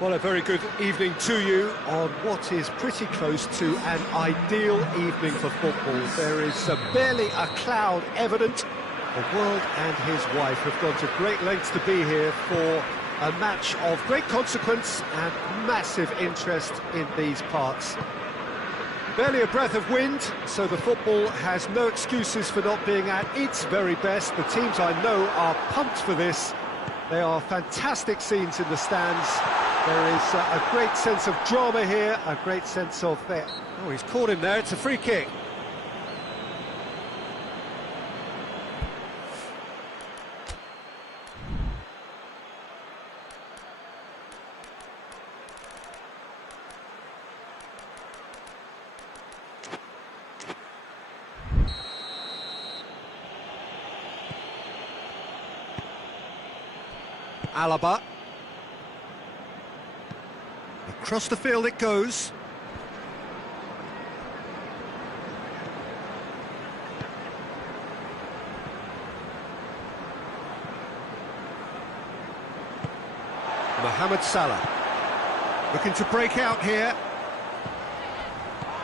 Well, a very good evening to you on what is pretty close to an ideal evening for football. There is barely a cloud evident. The world and his wife have gone to great lengths to be here for a match of great consequence and massive interest in these parts. Barely a breath of wind, so the football has no excuses for not being at its very best. The teams I know are pumped for this. They are fantastic scenes in the stands. There is a great sense of drama here, a great sense of... Oh, he's caught him there, it's a free kick. Alaba. Across the field it goes. Mohamed Salah. Looking to break out here.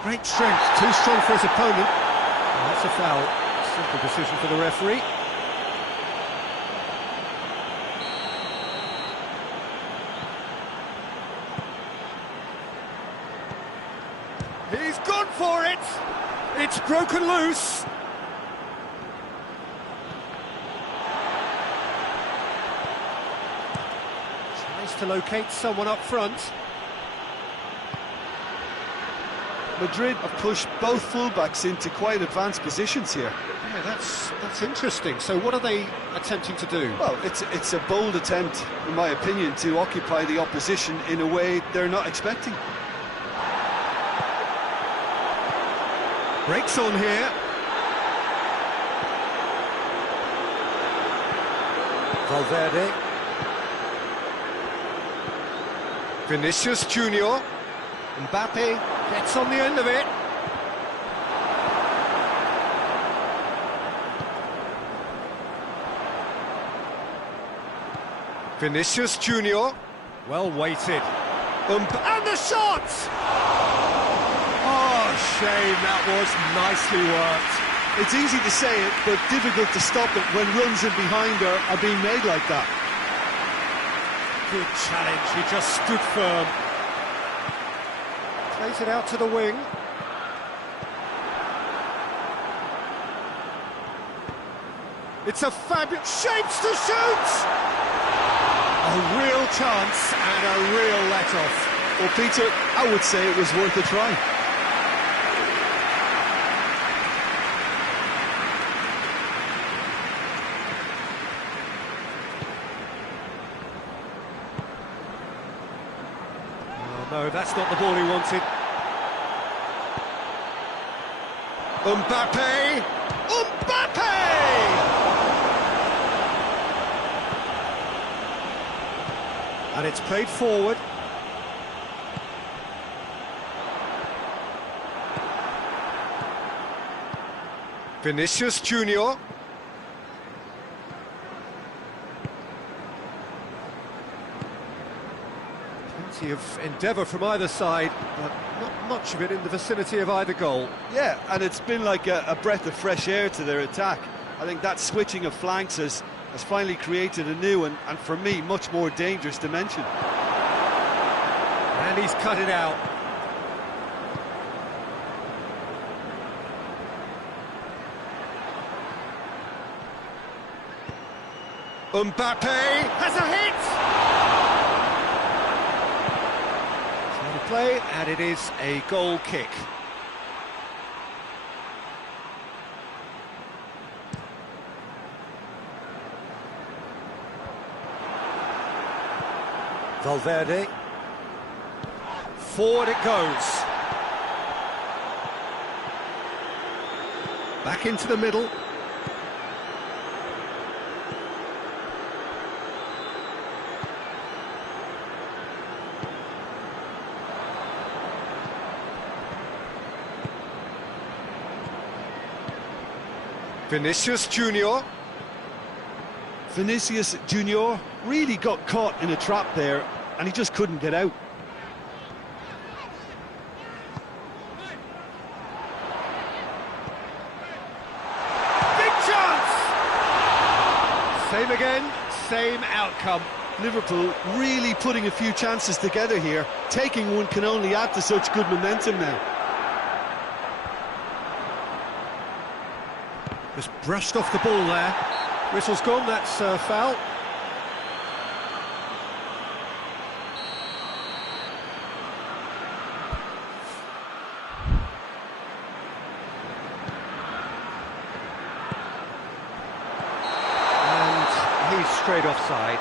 Great strength, too strong for his opponent. Oh, that's a foul. Simple decision for the referee. He's gone for it! It's broken loose! Tries to locate someone up front. Madrid have pushed both fullbacks into quite advanced positions here. Yeah, that's interesting. So what are they attempting to do? Well, it's a bold attempt, in my opinion, to occupy the opposition in a way they're not expecting. Breaks on here. Valverde. Vinicius Junior. Mbappe gets on the end of it. Vinicius Junior. Well weighted. And the shot! Oh, shame, that was nicely worked. It's easy to say it, but difficult to stop it when runs in behind are being made like that. Good challenge, he just stood firm. Plays it out to the wing. It's a fabulous... Shapes to shoot! A real chance and a real let-off. Well, Peter, I would say it was worth a try. No, that's not the ball he wanted. Mbappe! Mbappe! And it's played forward. Vinicius Junior. Of endeavour from either side, but not much of it in the vicinity of either goal. Yeah, and it's been like a breath of fresh air to their attack. I think that switching of flanks has finally created a new and for me, much more dangerous dimension. And he's cut it out. Mbappe has a hit! Play, and it is a goal kick. Valverde. Forward it goes. Back into the middle. Vinicius Junior. Vinicius Junior really got caught in a trap there, and he just couldn't get out. Big chance! Same again, same outcome. Liverpool really putting a few chances together here. Taking one can only add to such good momentum now. Just brushed off the ball there. Whistle's gone, that's foul. And he's straight offside.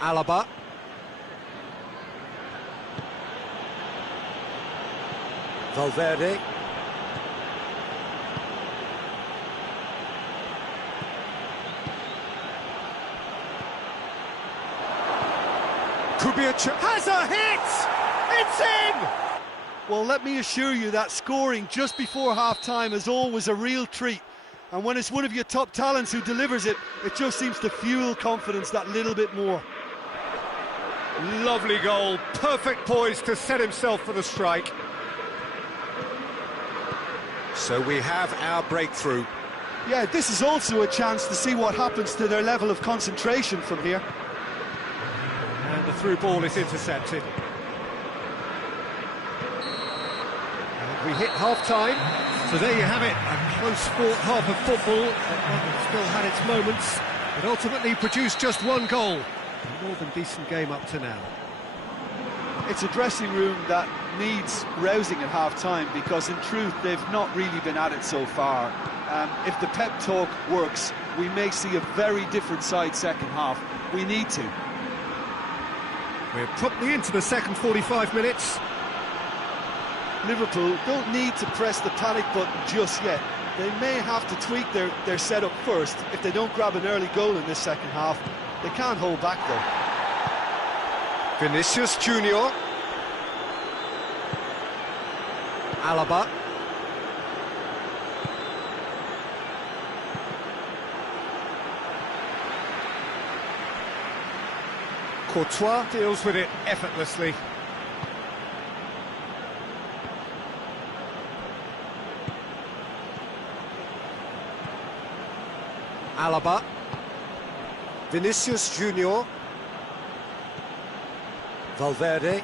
Alaba. Valverde. Could be a has a hit! It's in! Well, let me assure you that scoring just before half-time is always a real treat. And when it's one of your top talents who delivers it, it just seems to fuel confidence that little bit more. Lovely goal, perfect poise to set himself for the strike. So we have our breakthrough. Yeah, this is also a chance to see what happens to their level of concentration from here. And the through ball is intercepted. And we hit half-time. So there you have it, a close-fought half of football that still had its moments, but ultimately produced just one goal. A more than decent game up to now. It's a dressing room that needs rousing at half-time, because in truth they've not really been at it so far. If the pep talk works, we may see a very different side second half. We need to. We're promptly into the second 45 minutes. Liverpool don't need to press the panic button just yet. They may have to tweak their setup first. If they don't grab an early goal in this second half, they can't hold back though. Vinicius Junior. Alaba. Courtois deals with it effortlessly. Alaba. Vinicius Junior. Valverde.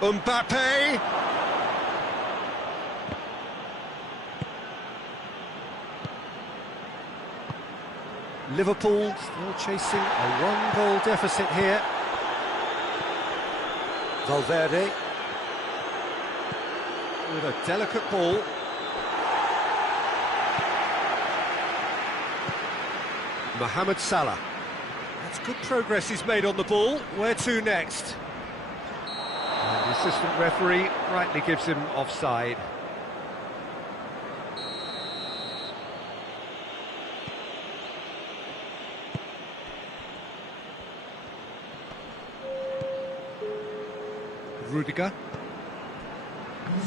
Mbappe. Liverpool still chasing a one-goal deficit here. Valverde with a delicate ball. Mohamed Salah. That's good progress he's made on the ball. Where to next? And the assistant referee rightly gives him offside. Rudiger.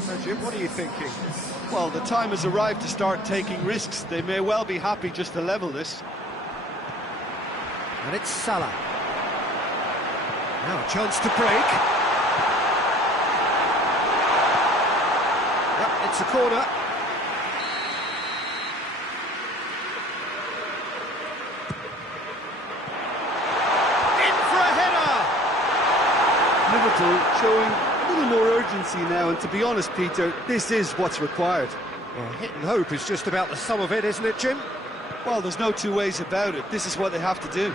So Jim, what are you thinking? Well, the time has arrived to start taking risks. They may well be happy just to level this. And it's Salah. Now a chance to break. Yep, it's a corner. In for a header! Liverpool showing a little more urgency now, and to be honest, Peter, this is what's required. Well, hit and hope is just about the sum of it, isn't it, Jim? Well, there's no two ways about it. This is what they have to do.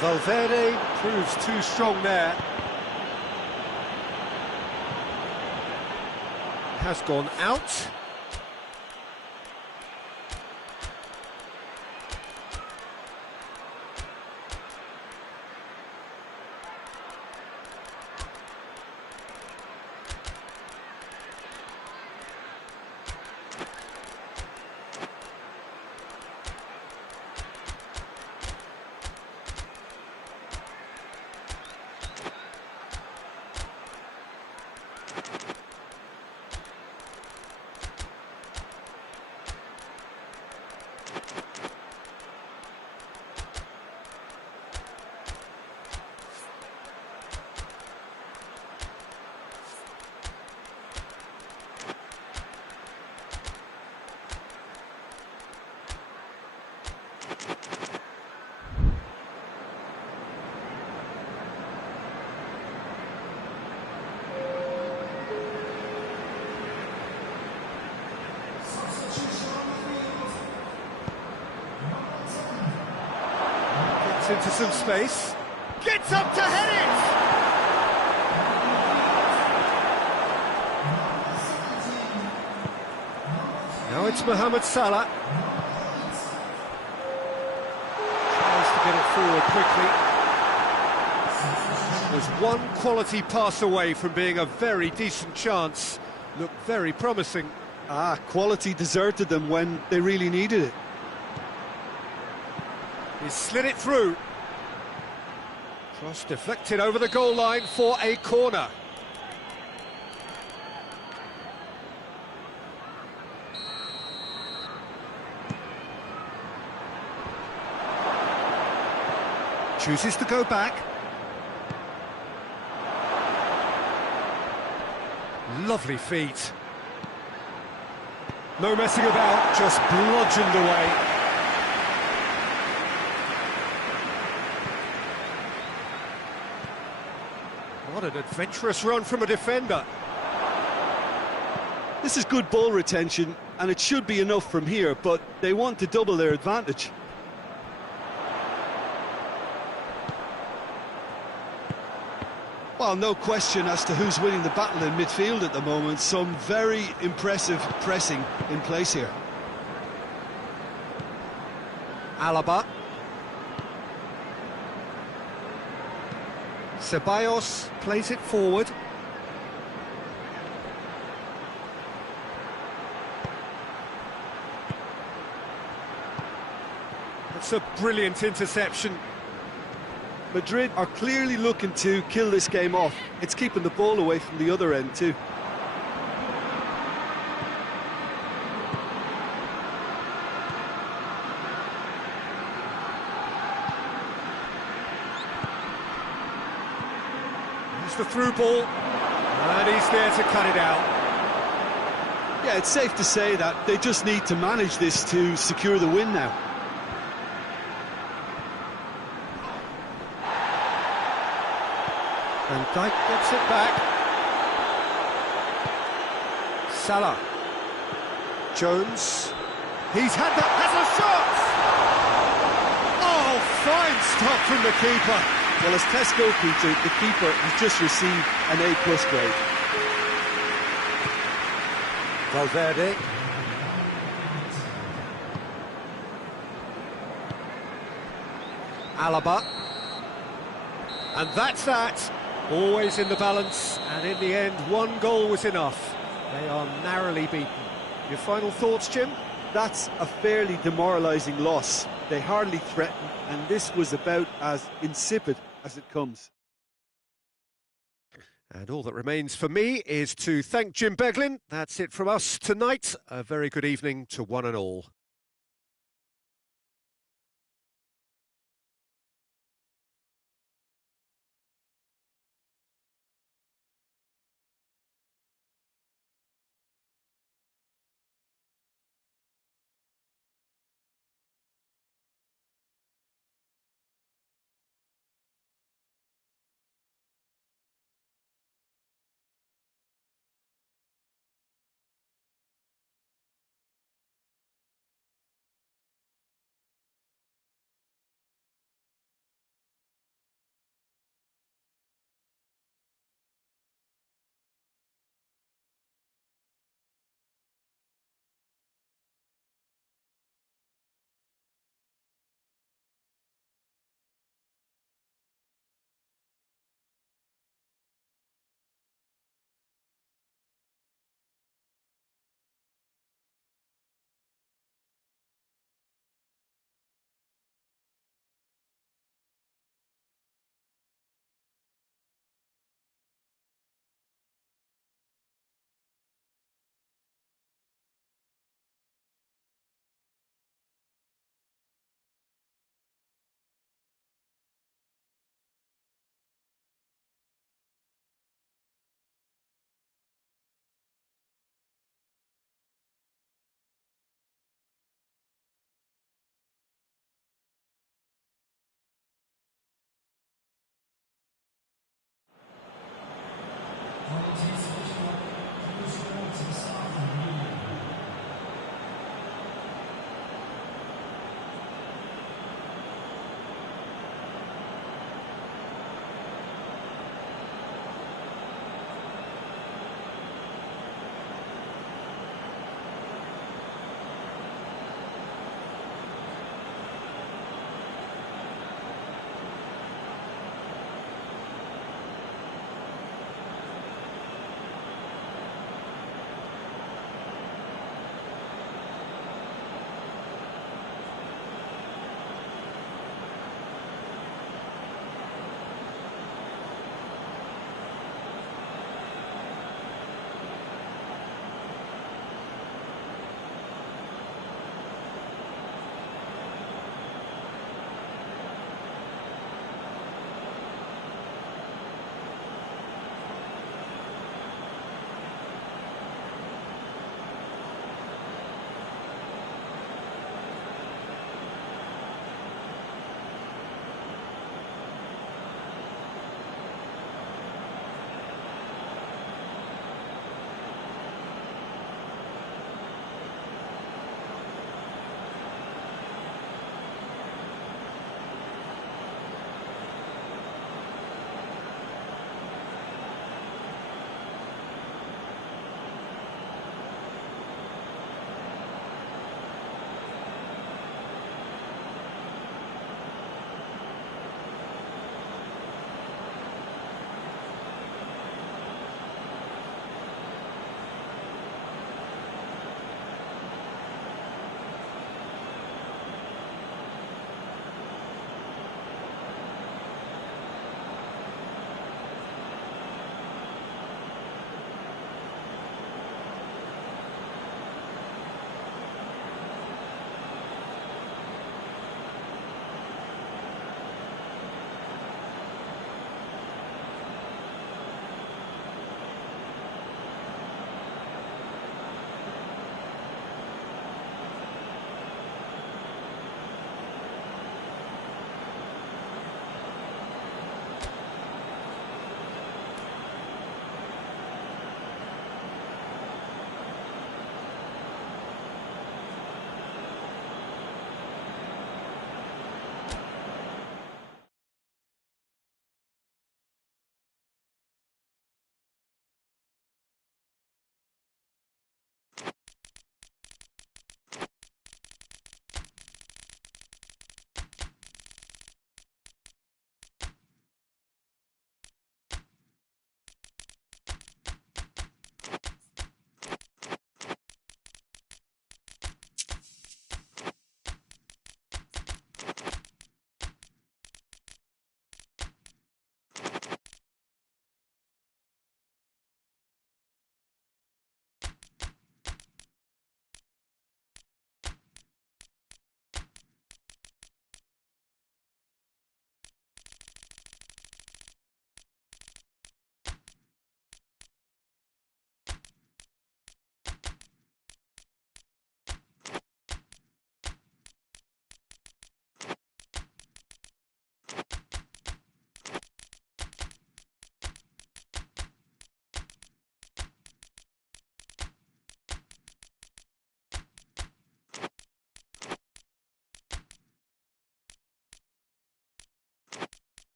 Valverde proves too strong there. Has gone out. into some space. Gets up to head it! Now it's Mohamed Salah. Tries to get it forward quickly. Was one quality pass away from being a very decent chance. Looked very promising. Quality deserted them when they really needed it. He slid it through. Cross deflected over the goal line for a corner. Chooses to go back. Lovely feet. No messing about, just bludgeoned away. What an adventurous run from a defender. This is good ball retention, and it should be enough from here, but they want to double their advantage. Well, no question as to who's winning the battle in midfield at the moment. Some very impressive pressing in place here. Alaba. Ceballos plays it forward. It's a brilliant interception. Madrid are clearly looking to kill this game off. It's keeping the ball away from the other end too. Here's the through ball, and he's there to cut it out. Yeah, it's safe to say that they just need to manage this to secure the win now. And Dijk gets it back. Salah. Jones. He's had that, has a shot! Oh, fine stop from the keeper. Well, as Tesco Peter, the keeper has just received an A+ grade. Valverde. Alaba. And that's that. Always in the balance, and in the end, one goal was enough. They are narrowly beaten. Your final thoughts, Jim? That's a fairly demoralising loss. They hardly threatened, and this was about as insipid as it comes. And all that remains for me is to thank Jim Beglin. That's it from us tonight. A very good evening to one and all.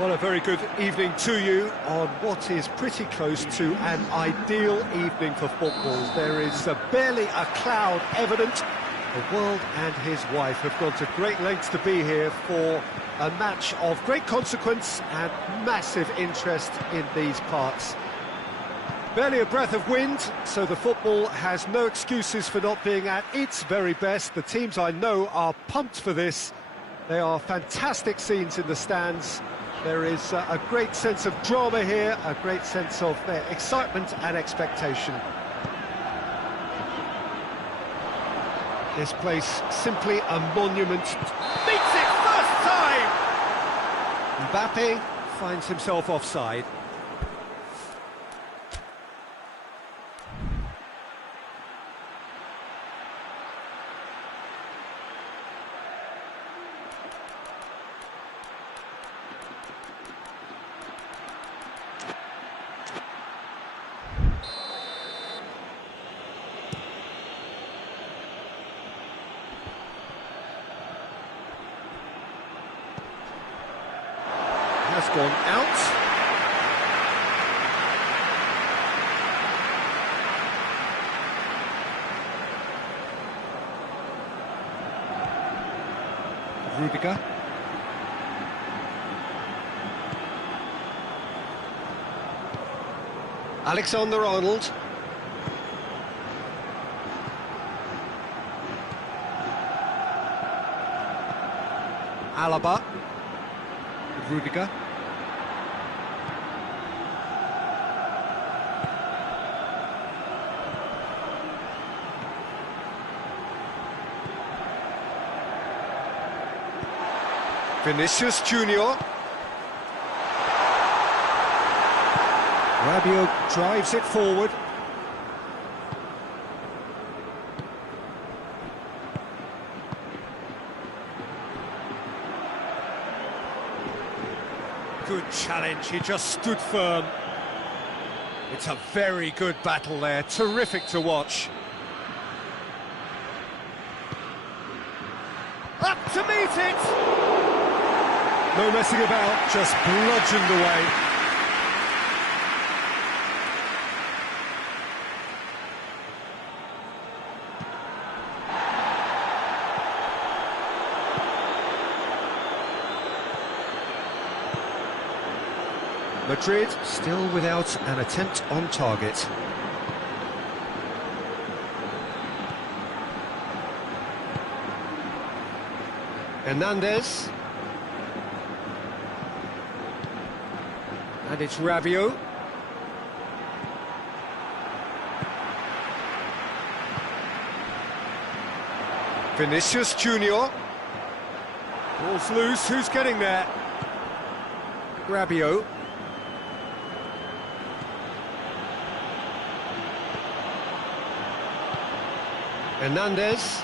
Well, a very good evening to you on what is pretty close to an ideal evening for football. There is barely a cloud evident. The world and his wife have gone to great lengths to be here for a match of great consequence and massive interest in these parts. Barely a breath of wind, so the football has no excuses for not being at its very best. The teams I know are pumped for this. They are fantastic scenes in the stands. There is a great sense of drama here, a great sense of excitement and expectation. This place simply a monument. Beats it first time! Mbappe finds himself offside. Has gone out. Rudiger. Alexander-Arnold. Alaba. Rudiger. Vinicius Junior. Rabiot drives it forward. Good challenge, he just stood firm. It's a very good battle there, terrific to watch. Up to meet it! No messing about, just bludgeoned away. Madrid still without an attempt on target. Hernandez. And it's Rabiot. Vinicius Junior. Ball's loose, who's getting there? Rabiot. Hernandez.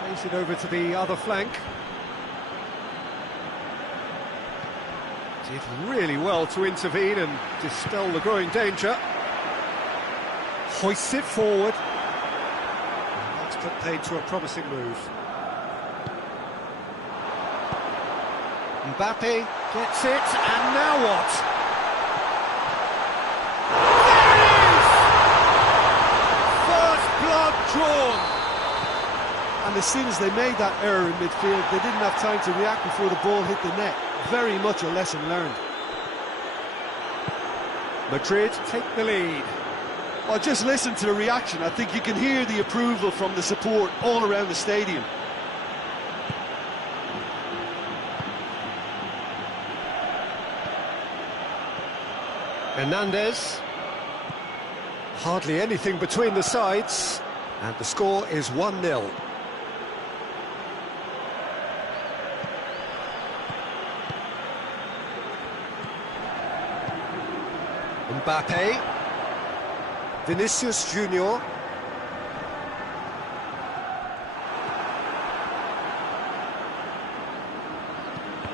Plays it over to the other flank. Did really well to intervene and dispel the growing danger. Hoists it forward. That's put paid to a promising move. Mbappe gets it, and now what? There it is! First blood drawn! And as soon as they made that error in midfield, they didn't have time to react before the ball hit the net. Very much a lesson learned. Madrid take the lead. Well, just listen to the reaction. I think you can hear the approval from the support all around the stadium. Hernandez. Hardly anything between the sides, and the score is 1-0. Mbappe. Vinicius Junior.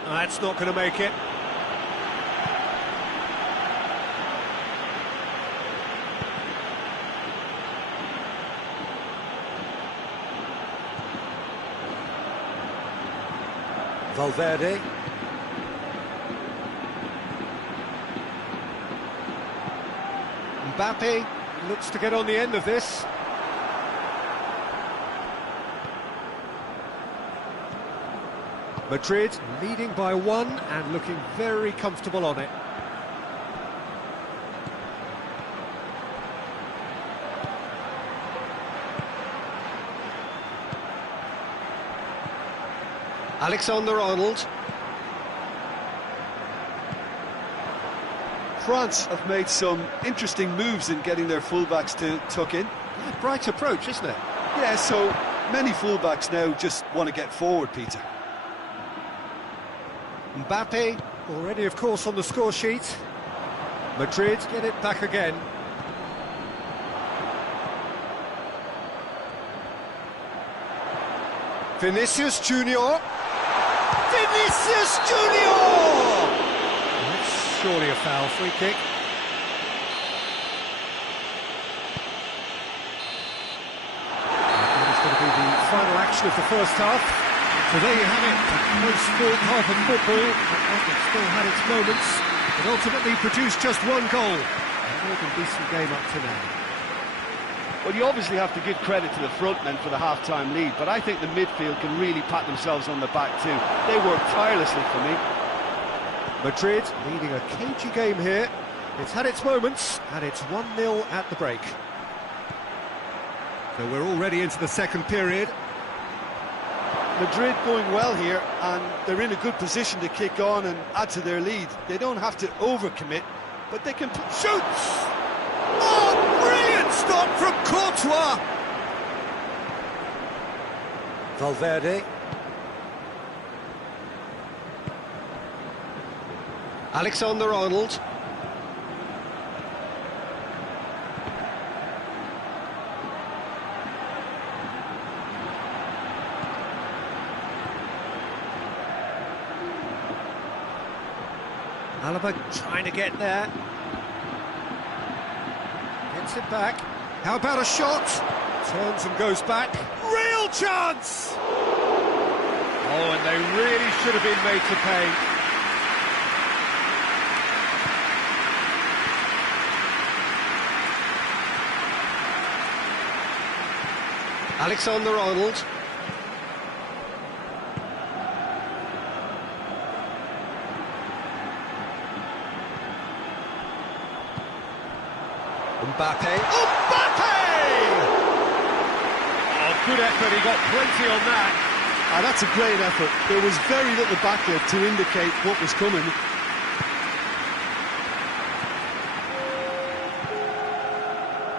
That's not going to make it. Valverde. Mbappe looks to get on the end of this. Madrid leading by 1 and looking very comfortable on it. Alexander-Arnold. France have made some interesting moves in getting their fullbacks to tuck in. Yeah, bright approach, isn't it? Yeah, so many fullbacks now just want to get forward, Peter. Mbappe, already of course on the score sheet. Madrid get it back again. Vinicius Junior. Vinicius Junior! That's surely a foul, free kick. That is going to be the final action of the first half. So there you have it, a close fought half of football, but still had its moments, but ultimately produced just 1 goal. A more than decent game up to now. Well, you obviously have to give credit to the front men for the half-time lead, but I think the midfield can really pat themselves on the back too. They worked tirelessly for me. Madrid leading a cagey game here. It's had its moments, and it's 1-0 at the break. So we're already into the second period. Madrid going well here, and they're in a good position to kick on and add to their lead. They don't have to overcommit, but they can shoots! Oh, brilliant stop from Courtois! Valverde. Alexander-Arnold. Alaba trying to get there. Gets it back. How about a shot? Turns and goes back. Real chance! Oh, and they really should have been made to pay. Alexander-Arnold. Mbappe. Mbappe! Oh, good effort, he got plenty on that. that's a great effort. There was very little backlift to indicate what was coming.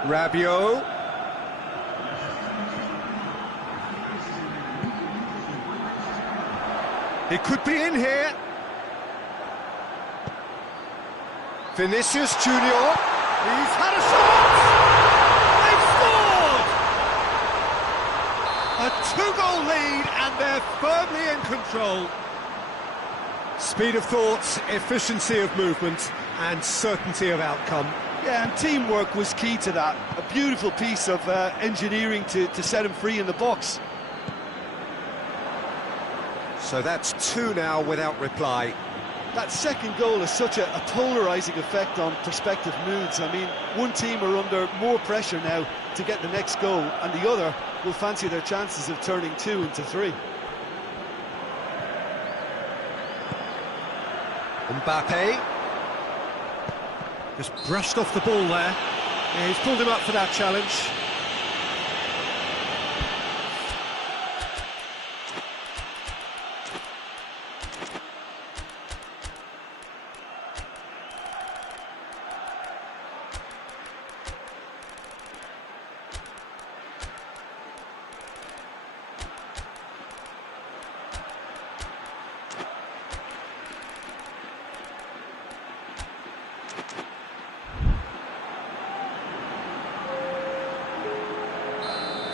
Rabiot. He could be in here. Vinicius Junior. He's had a shot! They've scored! A 2-goal lead and they're firmly in control. Speed of thought, efficiency of movement and certainty of outcome. Yeah, and teamwork was key to that. A beautiful piece of engineering to set him free in the box. So that's 2 now without reply. That second goal has such a polarising effect on prospective moods. I mean, one team are under more pressure now to get the next goal, and the other will fancy their chances of turning 2 into 3. Mbappe. Just brushed off the ball there. Yeah, he's pulled him up for that challenge.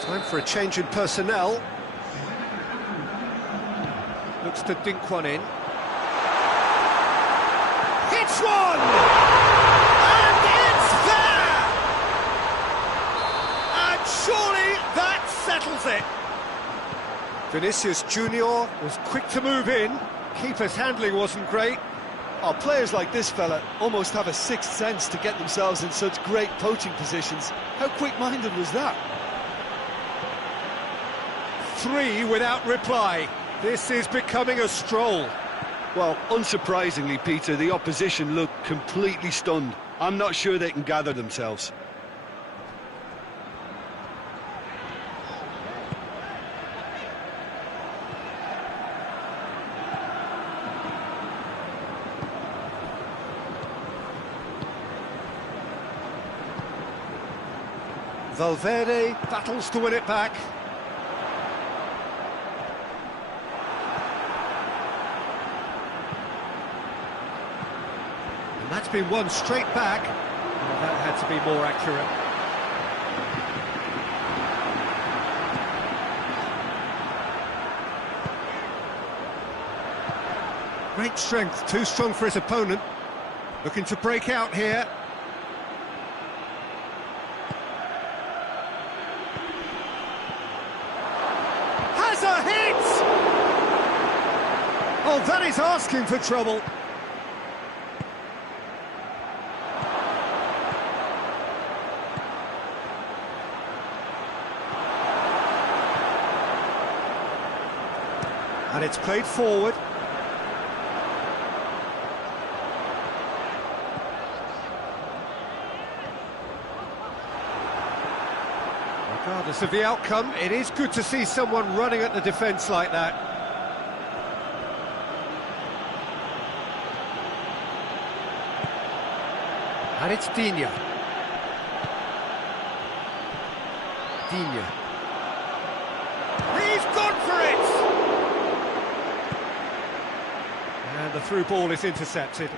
Time for a change in personnel. Looks to dink one in. Hits one! And it's there! And surely that settles it. Vinicius Junior was quick to move in. Keeper's handling wasn't great. Oh, players like this fella almost have a sixth sense to get themselves in such great poaching positions. How quick-minded was that? 3 without reply. This is becoming a stroll. Well, unsurprisingly, Peter, the opposition look completely stunned. I'm not sure they can gather themselves. Valverde battles to win it back. And that's been won straight back. Oh, that had to be more accurate. Great strength, too strong for his opponent. Looking to break out here. Has a hit! Oh, that is asking for trouble. And it's played forward. Regardless of the outcome, it is good to see someone running at the defence like that. And it's Digne. Digne. He's gone for it! And the through ball is intercepted.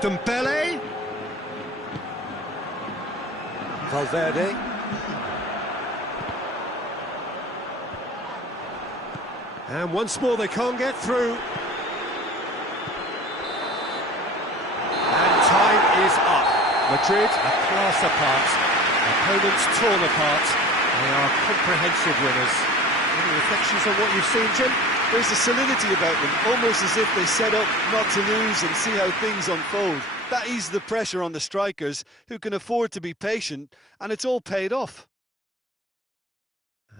Dembele. Valverde. And once more they can't get through. And time is up. Madrid are class apart. Opponents torn apart. They are comprehensive winners. Any reflections on what you've seen, Jim? There's a solidity about them, almost as if they set up not to lose and see how things unfold. That eases the pressure on the strikers, who can afford to be patient, and it's all paid off.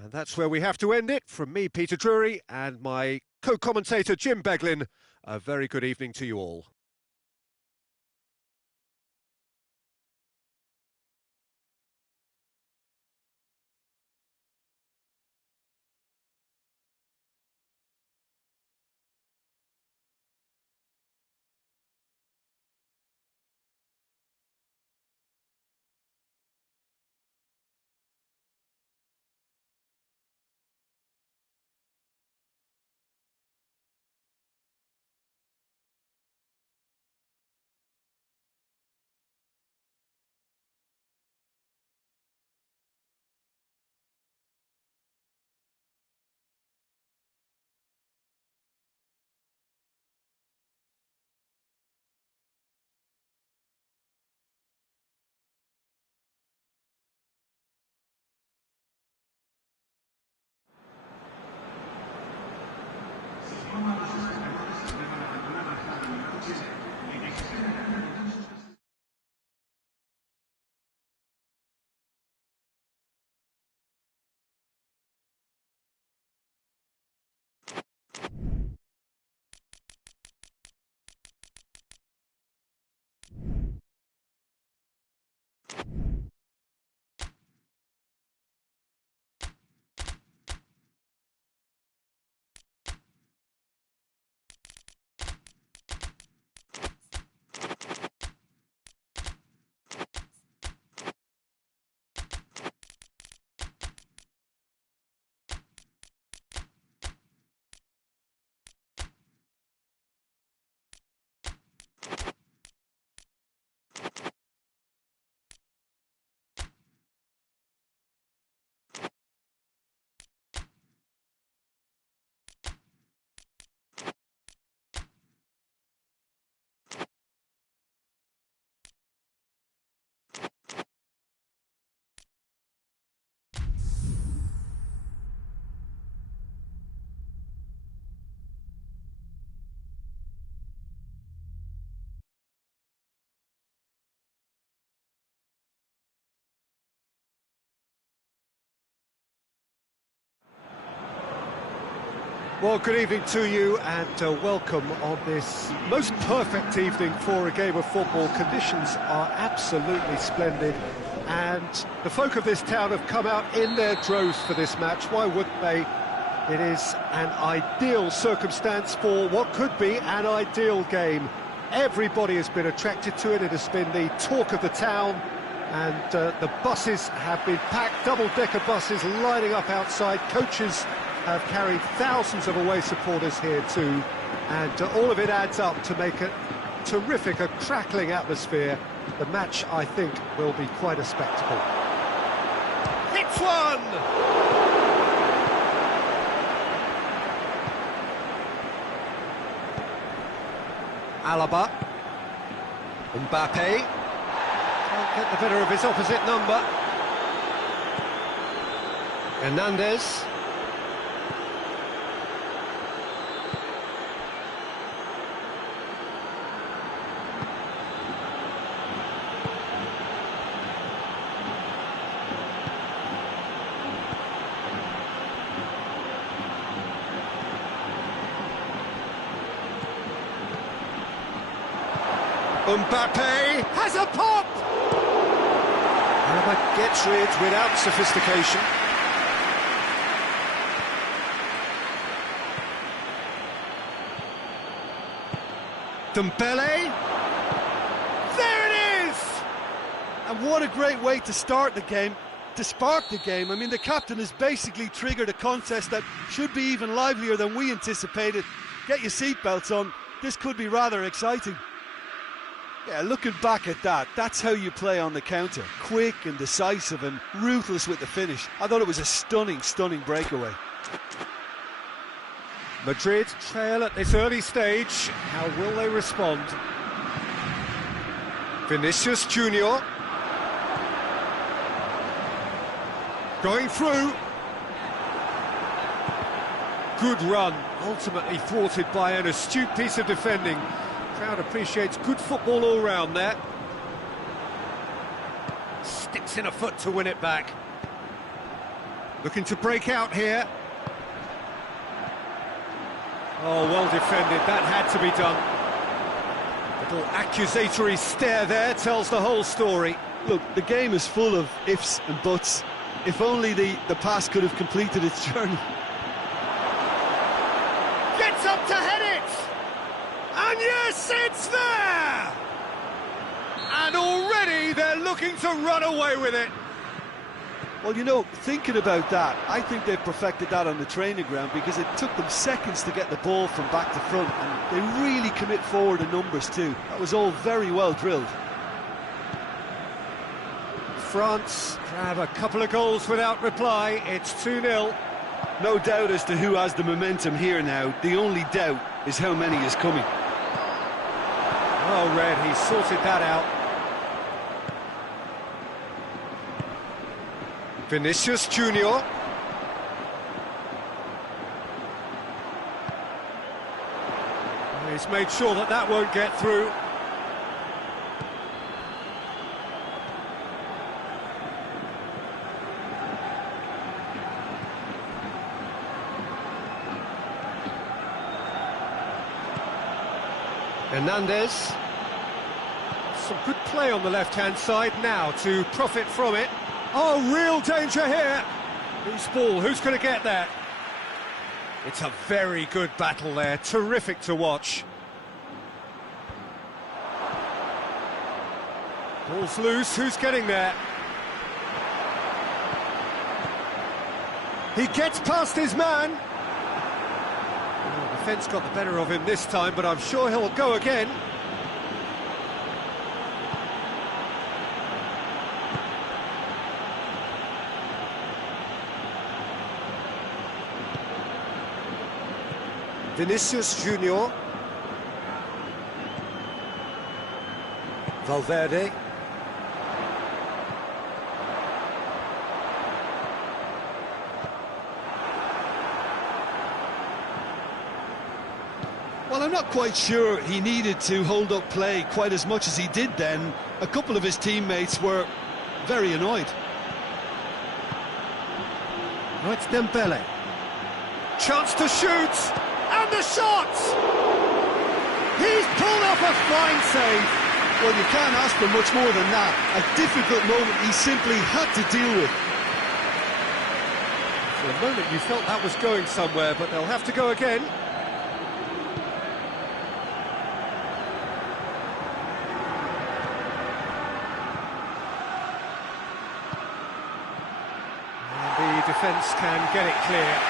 And that's where we have to end it. From me, Peter Drury, and my co-commentator, Jim Beglin, a very good evening to you all. Well, good evening to you and welcome on this most perfect evening for a game of football. Conditions are absolutely splendid and the folk of this town have come out in their droves for this match. Why wouldn't they? It is an ideal circumstance for what could be an ideal game. Everybody has been attracted to it. It has been the talk of the town, and the buses have been packed, double-decker buses lining up outside. Coaches have carried thousands of away supporters here too, and all of it adds up to make a terrific, a crackling atmosphere. The match, I think, will be quite a spectacle. Hits one! Alaba, Mbappe, can't get the better of his opposite number. Hernandez. Mbappe has a pop! Alaba gets rid without sophistication. Dembele. There it is! And what a great way to start the game, to spark the game. I mean, the captain has basically triggered a contest that should be even livelier than we anticipated. Get your seatbelts on, this could be rather exciting. Yeah, looking back at that, that's how you play on the counter. Quick and decisive and ruthless with the finish. I thought it was a stunning, stunning breakaway. Madrid trail at this early stage. How will they respond? Vinicius Junior. Going through. Good run, ultimately thwarted by an astute piece of defending. Crowd appreciates good football all round there. Sticks in a foot to win it back. Looking to break out here. Oh, well defended, that had to be done. Little accusatory stare there tells the whole story. Look, the game is full of ifs and buts. If only the pass could have completed its journey. Gets up to head it! And yes, it's there! And already they're looking to run away with it. Well, you know, thinking about that, I think they've perfected that on the training ground because it took them seconds to get the ball from back to front, and they really commit forward in numbers too. That was all very well drilled. France grab a couple of goals without reply. It's 2-0. No doubt as to who has the momentum here now. The only doubt is how many is coming. Well read, he sorted that out. Vinicius Junior. He's made sure that that won't get through. Hernandez. Some good play on the left-hand side now to profit from it. Oh, real danger here. Who's ball? Who's going to get that? It's a very good battle there. Terrific to watch. Ball's loose. Who's getting there? He gets past his man. Oh, defence got the better of him this time, but I'm sure he'll go again. Vinicius Junior. Valverde. Well, I'm not quite sure he needed to hold up play quite as much as he did then. A couple of his teammates were very annoyed. Oh, it's Dembele. Chance to shoot, and the shot! He's pulled off a fine save. Well, you can't ask for much more than that. A difficult moment he simply had to deal with. For a moment you felt that was going somewhere, but they'll have to go again. And the defence can get it clear.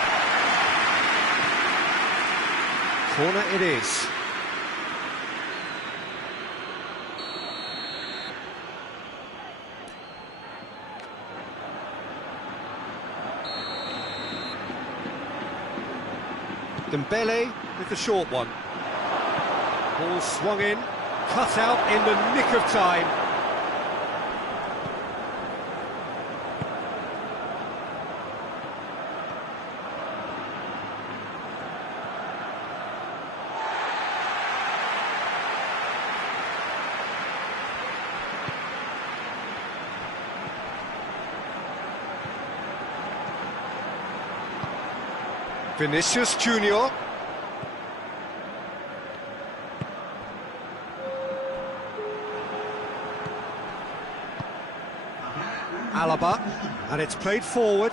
Corner it is. Dembele with the short one. Ball swung in, cut out in the nick of time. Vinicius Junior. Alaba, and it's played forward.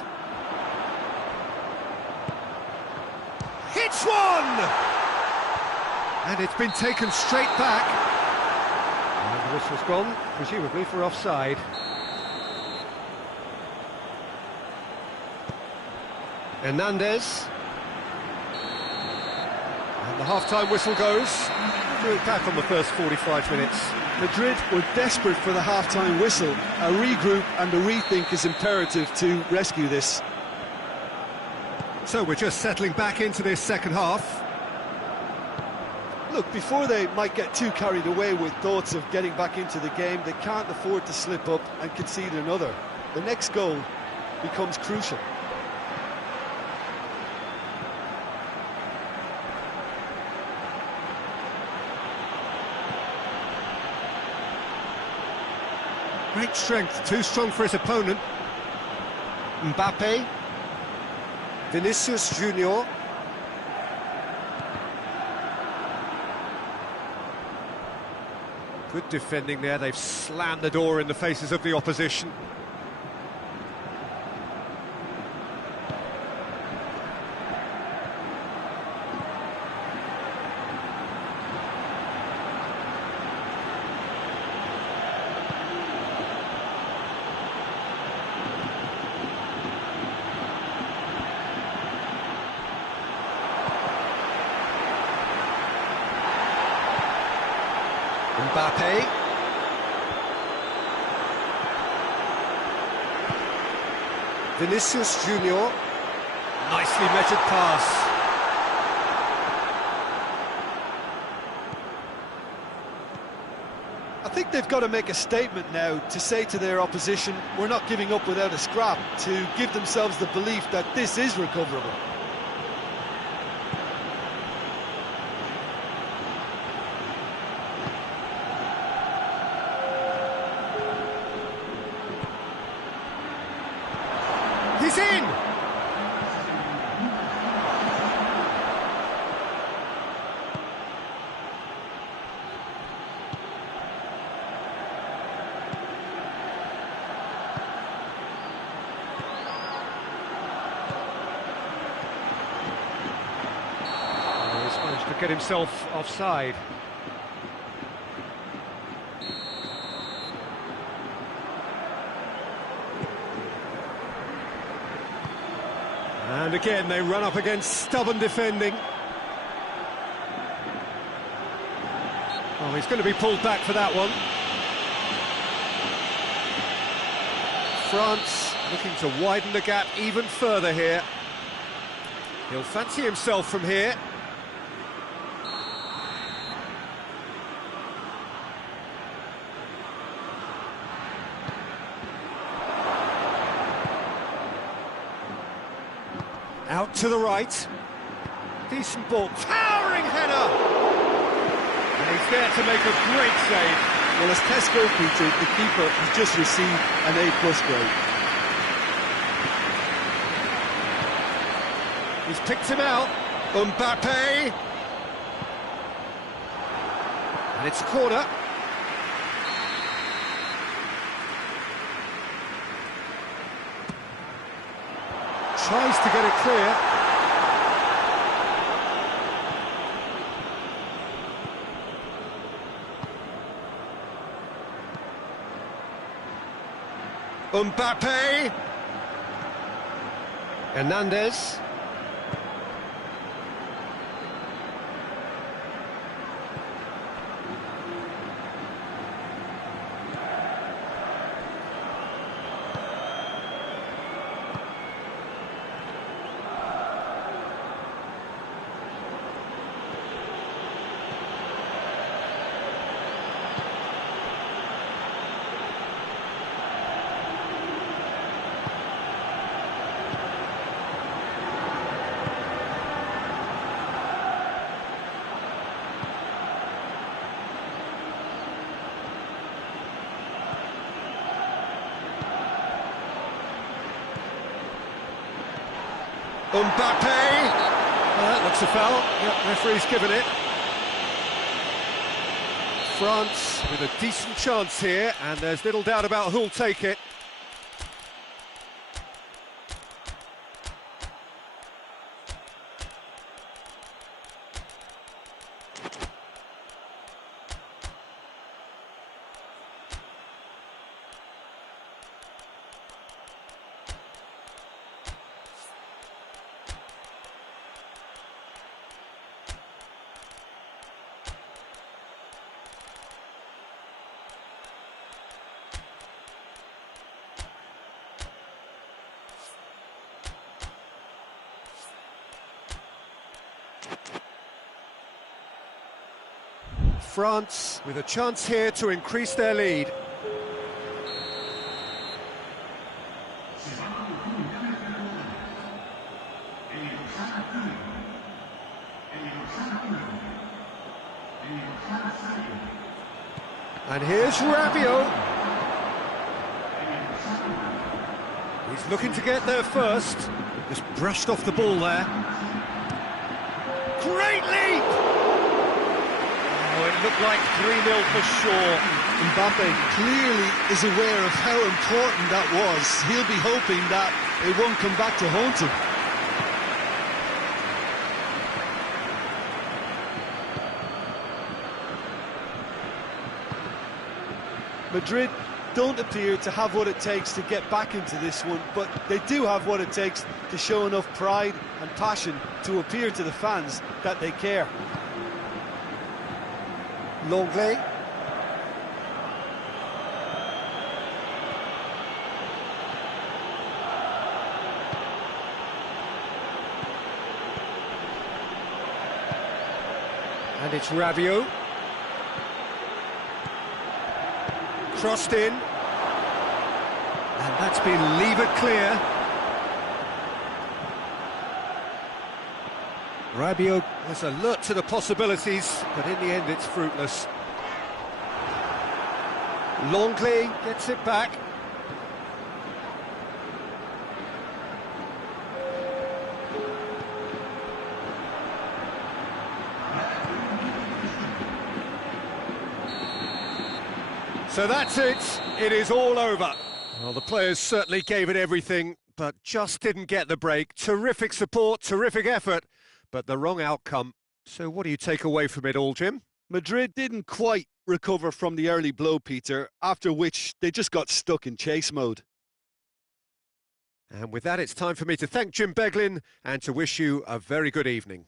Hits one! And it's been taken straight back. And the whistle's gone, presumably for offside. Hernandez. And the half-time whistle goes. Threw it back on the first 45 minutes. Madrid were desperate for the half-time whistle. A regroup and a rethink is imperative to rescue this. So we're just settling back into this second half. Look, before they might get too carried away with thoughts of getting back into the game, they can't afford to slip up and concede another. The next goal becomes crucial. Great strength, too strong for his opponent. Mbappe. Vinicius Junior. Good defending there, they've slammed the door in the faces of the opposition. Mbappe. Vinicius Junior. Nicely measured pass. I think they've got to make a statement now to say to their opposition, we're not giving up without a scrap, to give themselves the belief that this is recoverable. He's in! Oh, he's managed to get himself offside. And again, they run up against stubborn defending. Oh, he's going to be pulled back for that one. France looking to widen the gap even further here. He'll fancy himself from here. Out to the right. Decent ball. Towering header! And he's there to make a great save. Well, as test goalkeeper, the keeper has just received an A+ grade. He's picked him out. Mbappe. And it's a corner. Tries to get it clear. Mbappe. Hernandez. Mbappe! That looks a foul. Yep, referee's given it. France with a decent chance here, and there's little doubt about who'll take it. France with a chance here to increase their lead. And here's Rabiot. He's looking to get there first. Just brushed off the ball there. Great leap! Oh, it looked like 3-0 for sure. Mbappe clearly is aware of how important that was. He'll be hoping that it won't come back to haunt him. Madrid don't appear to have what it takes to get back into this one, but they do have what it takes to show enough pride and passion to appear to the fans that they care. Longley. And it's Rabiot. Crossed in. And that's been levered clear. Rabiot was alert to the possibilities, but in the end it's fruitless. Longley gets it back. So that's it. It is all over. Well, the players certainly gave it everything, but just didn't get the break. Terrific support, terrific effort, but the wrong outcome. So what do you take away from it all, Jim? Madrid didn't quite recover from the early blow, Peter, after which they just got stuck in chase mode. And with that, it's time for me to thank Jim Beglin and to wish you a very good evening.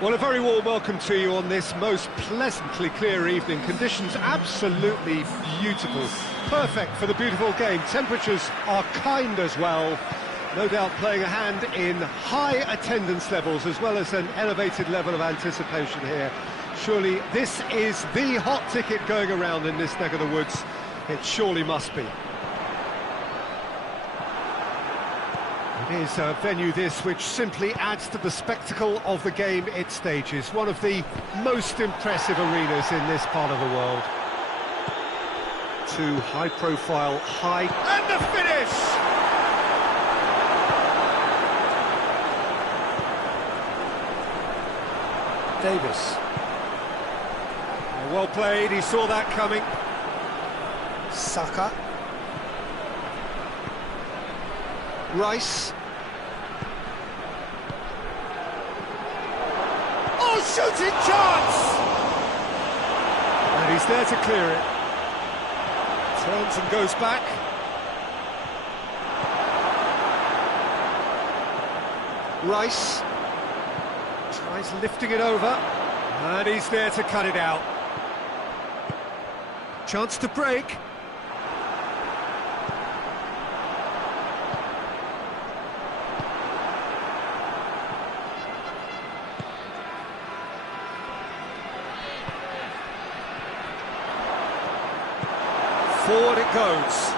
Well, a very warm welcome to you on this most pleasantly clear evening. Conditions absolutely beautiful. Perfect for the beautiful game. Temperatures are kind as well. No doubt playing a hand in high attendance levels as well as an elevated level of anticipation here. Surely this is the hot ticket going around in this neck of the woods. It surely must be. It is a venue this which simply adds to the spectacle of the game it stages. One of the most impressive arenas in this part of the world. Two high-profile, and the finish! Davis. Well played, he saw that coming. Saka. Rice. Oh, shooting chance! And he's there to clear it. Turns and goes back. Rice. Tries lifting it over. And he's there to cut it out. Chance to break. Forward it goes.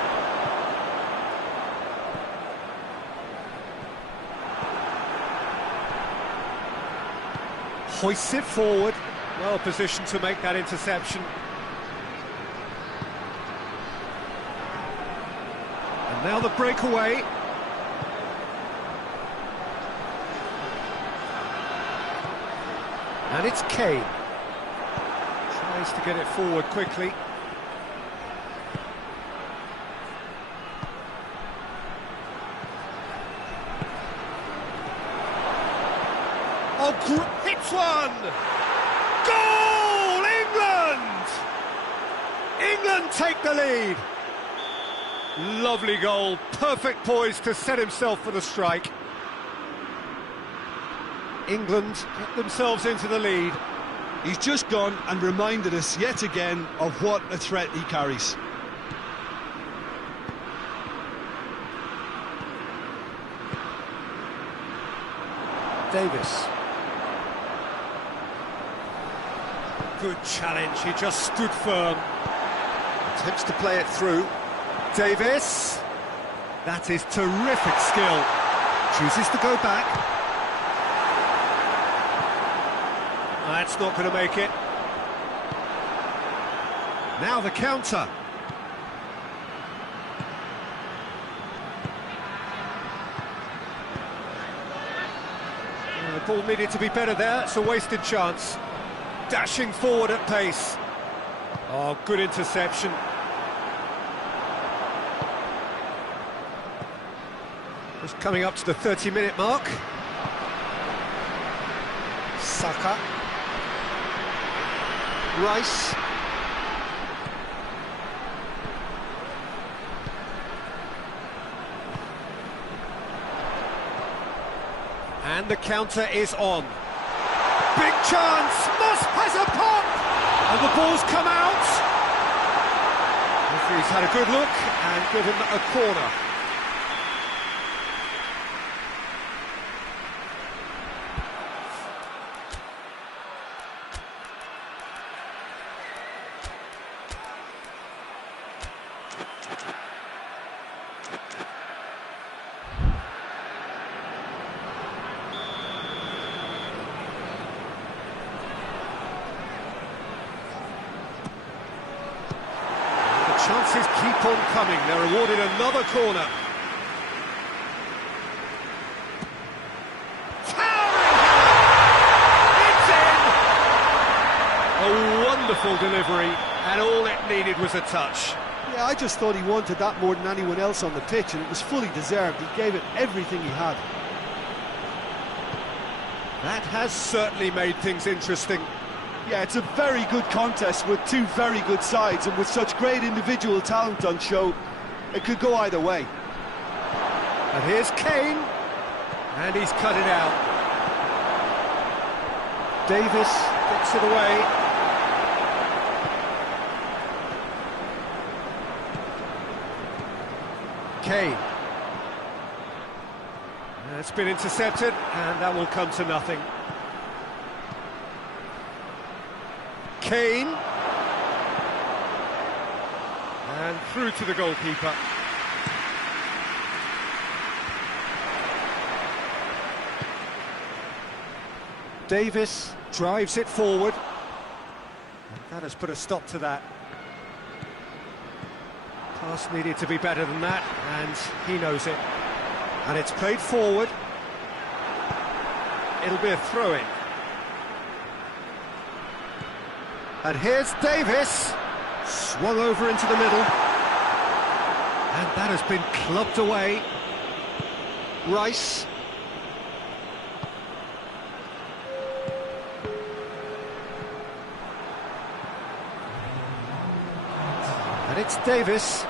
Hoists it forward. Well positioned to make that interception. And now the breakaway. And it's Kane. Tries to get it forward quickly. Oh, hits one! Goal! England! England take the lead. Lovely goal, perfect poise to set himself for the strike. England get themselves into the lead. He's just gone and reminded us yet again of what a threat he carries. Davis. Good challenge, he just stood firm. Attempts to play it through. Davis. That is terrific skill. Chooses to go back. That's not going to make it. Now the counter. The ball needed to be better there. It's a wasted chance. Dashing forward at pace. Oh, good interception. Just coming up to the 30-minute mark. Saka. Rice. And the counter is on. Big chance! Moss has a pop! And the ball's come out. Referee's had a good look and given a corner. Chances keep on coming. They're awarded another corner. Towering! It's in! A wonderful delivery, and all it needed was a touch. Yeah, I just thought he wanted that more than anyone else on the pitch, and it was fully deserved. He gave it everything he had. That has certainly made things interesting. Yeah, it's a very good contest with two very good sides, and with such great individual talent on show, it could go either way. And here's Kane, and he's cut it out. Davis gets it away. Kane. It's been intercepted, and that will come to nothing. Kane. And through to the goalkeeper. Davis drives it forward. And that has put a stop to that. Pass needed to be better than that, and he knows it. And it's played forward. It'll be a throw-in. And here's Davis. Swung over into the middle. And that has been clubbed away. Rice. And it's Davis.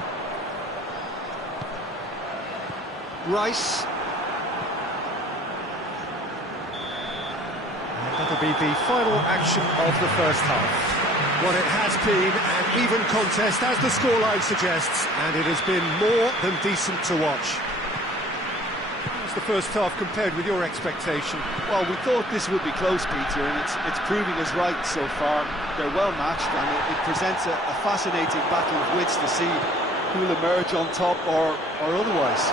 Rice. And that'll be the final action of the first half. Well, it has been an even contest, as the scoreline suggests, and it has been more than decent to watch. How's the first half compared with your expectation? Well, we thought this would be close, Peter, and it's proving us right so far. They're well matched, and it presents a fascinating battle of wits to see who'll emerge on top or otherwise.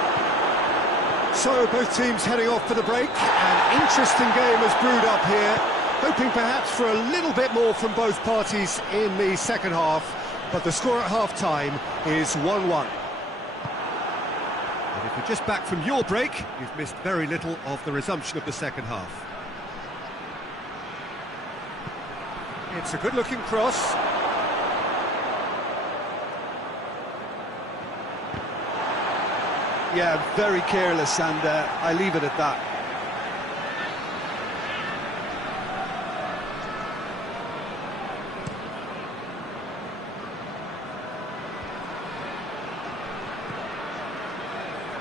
So, both teams heading off for the break. An interesting game has brewed up here, hoping perhaps for a little bit more from both parties in the second half, but the score at half-time is 1-1. And if you're just back from your break, you've missed very little of the resumption of the second half. It's a good-looking cross. Yeah, very careless, and I leave it at that.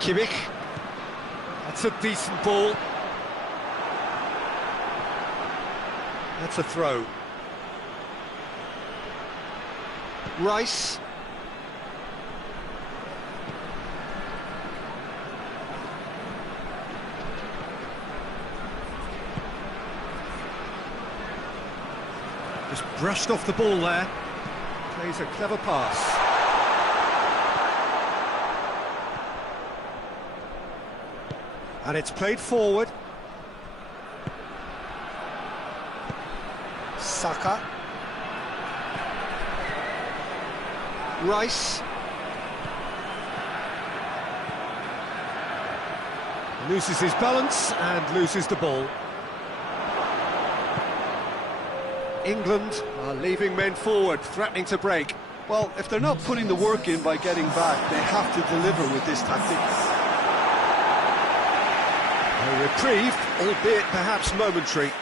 Kimmich. That's a decent ball. That's a throw. Rice. Just brushed off the ball there. Plays a clever pass. And it's played forward. Saka. Rice. Loses his balance and loses the ball. England are leaving men forward, threatening to break. Well, if they're not putting the work in by getting back, they have to deliver with this tactic. A reprieve, albeit perhaps momentary.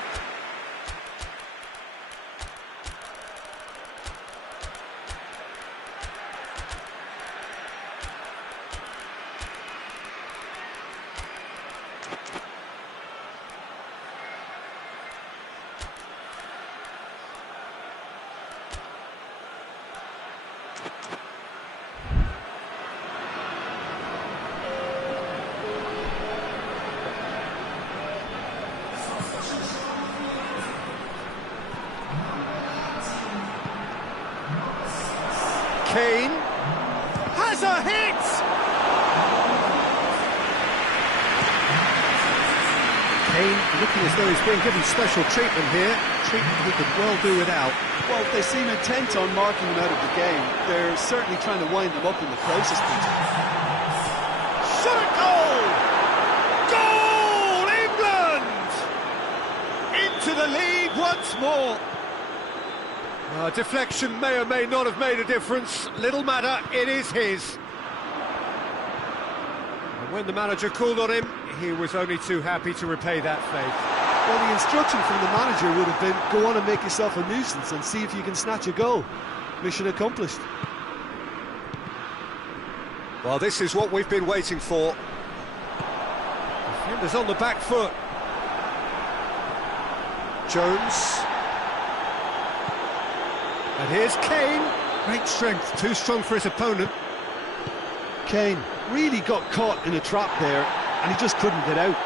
Kane has a hit! Kane looking as though he's being given special treatment here, treatment he could well do without. Well, they seem intent on marking him out of the game. They're certainly trying to wind him up in the process, Peter. Shot at goal! Goal! England! Into the lead once more. Deflection may or may not have made a difference. Little matter, it is his. And when the manager called on him, he was only too happy to repay that faith. Well, the instruction from the manager would have been, go on and make yourself a nuisance and see if you can snatch a goal. Mission accomplished. Well, this is what we've been waiting for. Defenders on the back foot. Jones. And here's Kane. Great strength, too strong for his opponent. Kane really got caught in a trap there, and he just couldn't get out.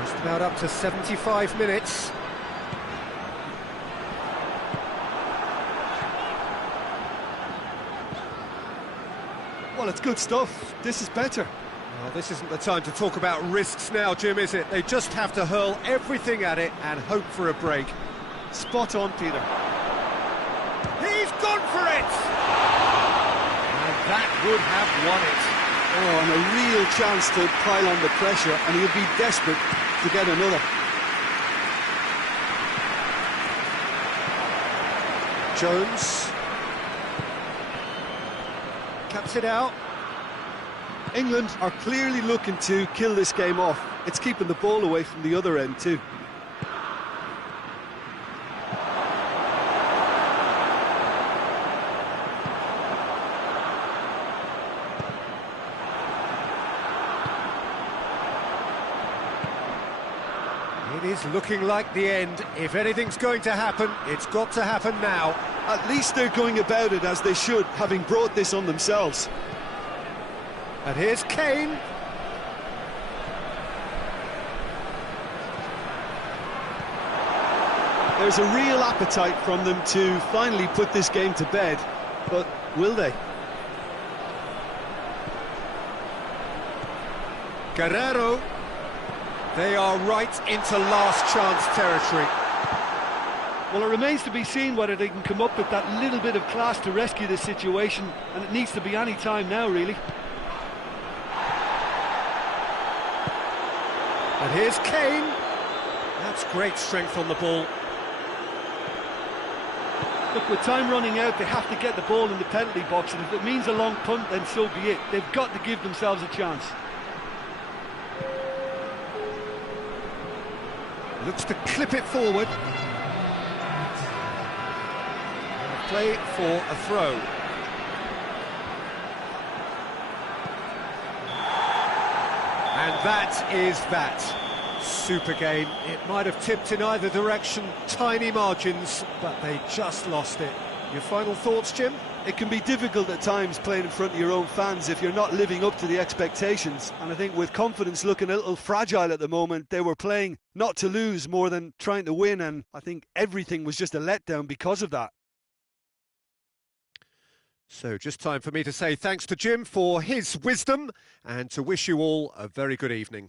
Just about up to 75 minutes. Well, it's good stuff. This is better. Well, this isn't the time to talk about risks now, Jim, is it? They just have to hurl everything at it and hope for a break. Spot on, Peter. He's gone for it! And that would have won it. Oh, and a real chance to pile on the pressure, and he'll be desperate to get another. Jones. Caps it out. England are clearly looking to kill this game off. It's keeping the ball away from the other end too. It is looking like the end. If anything's going to happen, it's got to happen now. At least they're going about it as they should, having brought this on themselves. And here's Kane. There's a real appetite from them to finally put this game to bed, but will they? Guerrero. They are right into last chance territory. Well, it remains to be seen whether they can come up with that little bit of class to rescue this situation, and it needs to be any time now, really. And here's Kane. That's great strength on the ball. Look, with time running out, they have to get the ball in the penalty box, and if it means a long punt, then so be it. They've got to give themselves a chance. Looks to clip it forward. Play for a throw. And that is that. Super game. It might have tipped in either direction, tiny margins, but they just lost it. Your final thoughts, Jim? It can be difficult at times playing in front of your own fans if you're not living up to the expectations. And I think with confidence looking a little fragile at the moment, they were playing not to lose more than trying to win, and I think everything was just a letdown because of that. So just time for me to say thanks to Jim for his wisdom and to wish you all a very good evening.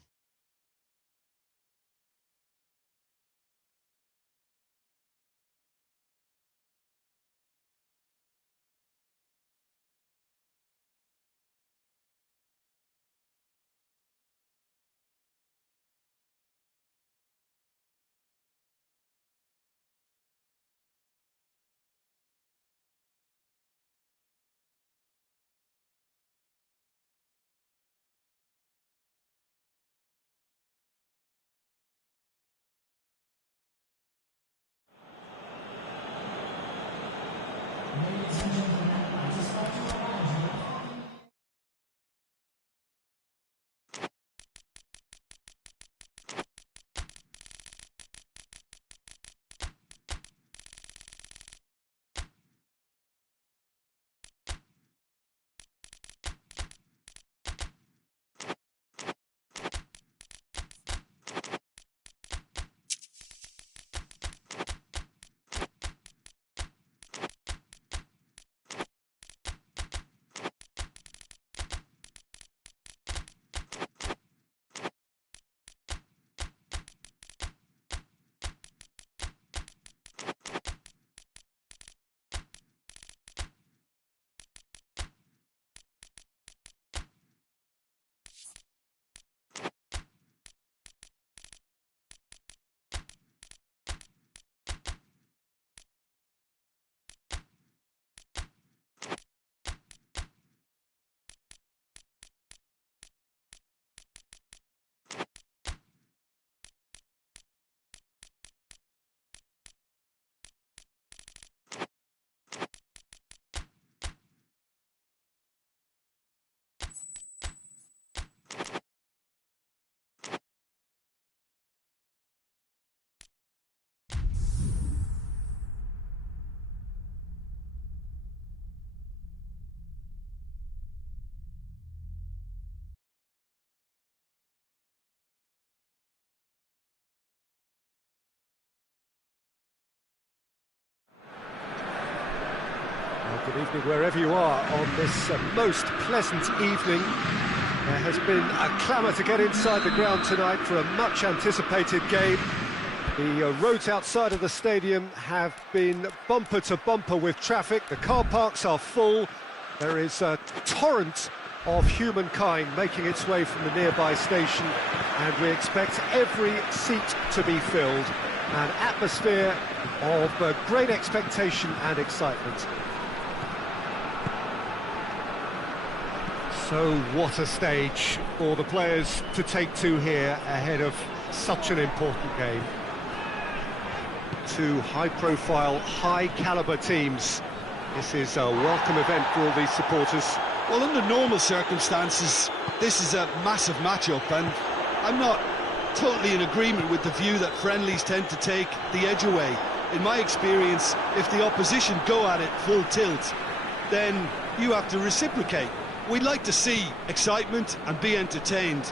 Evening wherever you are on this most pleasant evening. There has been a clamour to get inside the ground tonight for a much anticipated game. The roads outside of the stadium have been bumper to bumper with traffic. The car parks are full. There is a torrent of humankind making its way from the nearby station, and we expect every seat to be filled. An atmosphere of great expectation and excitement. So what a stage for the players to take to here ahead of such an important game. Two high-profile, high-caliber teams. This is a welcome event for all these supporters. Well, under normal circumstances, this is a massive match-up, and I'm not totally in agreement with the view that friendlies tend to take the edge away. In my experience, if the opposition go at it full tilt, then you have to reciprocate. We'd like to see excitement and be entertained,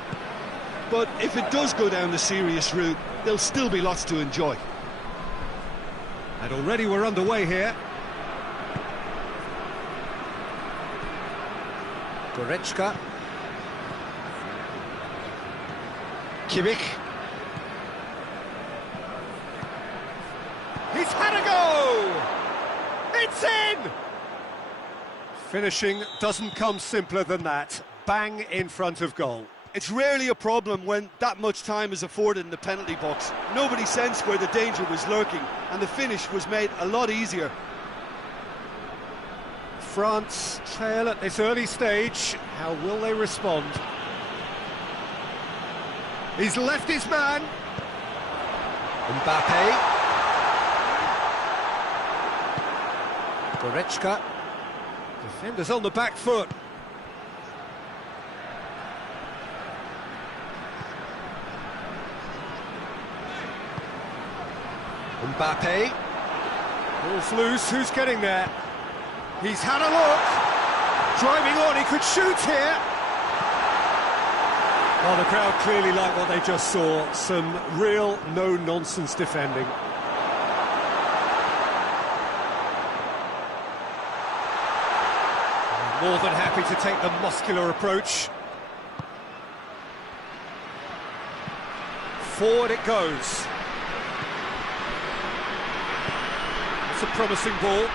but if it does go down the serious route, there'll still be lots to enjoy. And already we're underway here. Goretzka. Kimmich. He's had a go! It's in! Finishing doesn't come simpler than that. Bang in front of goal. It's rarely a problem when that much time is afforded in the penalty box. Nobody sensed where the danger was lurking, and the finish was made a lot easier. France trail at this early stage. How will they respond? He's left his man. Mbappe. Goretzka. Defenders on the back foot. Mbappe. Ball's loose, who's getting there? He's had a look. Driving on, he could shoot here. Oh, the crowd clearly like what they just saw. Some real no-nonsense defending. More than happy to take the muscular approach. Forward it goes. It's a promising ball.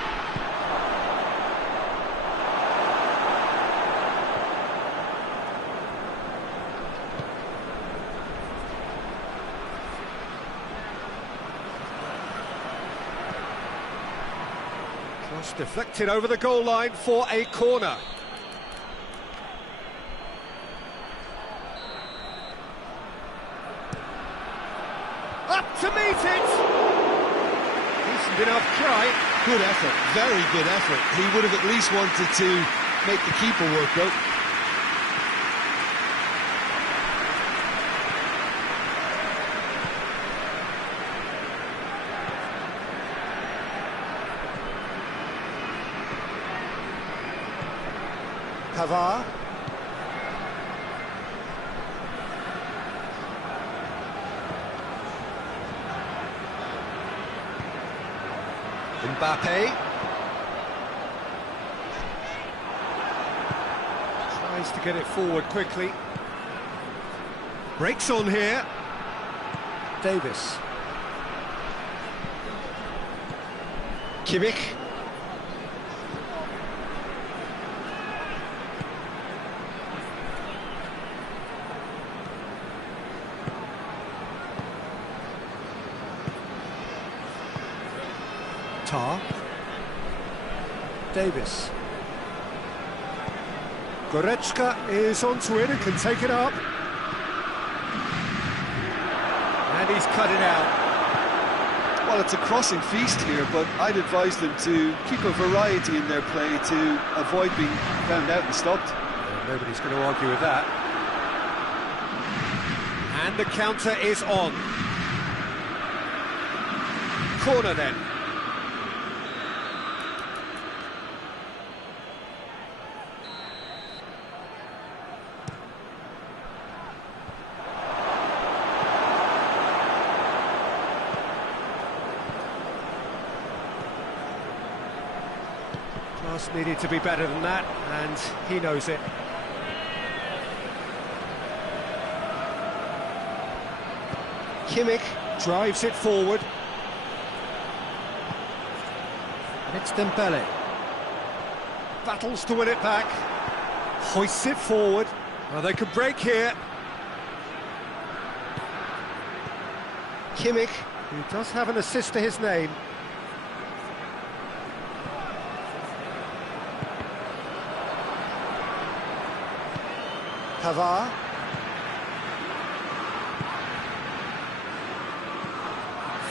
Cross deflected over the goal line for a corner. Up to meet it! Decent enough try. Good effort, very good effort. He would have at least wanted to make the keeper work out. Pavard. Mbappe. Tries to get it forward quickly. Breaks on here. Davis. Kimmich. Davis. Goretzka is onto it and can take it up. And he's cut it out. Well, it's a crossing feast here, but I'd advise them to keep a variety in their play to avoid being found out and stopped. Nobody's going to argue with that. And the counter is on. Corner then. Just needed to be better than that, and he knows it. Kimmich drives it forward. And it's Dembele. Battles to win it back. Hoists it forward. Well, they could break here. Kimmich, who does have an assist to his name. Pavard.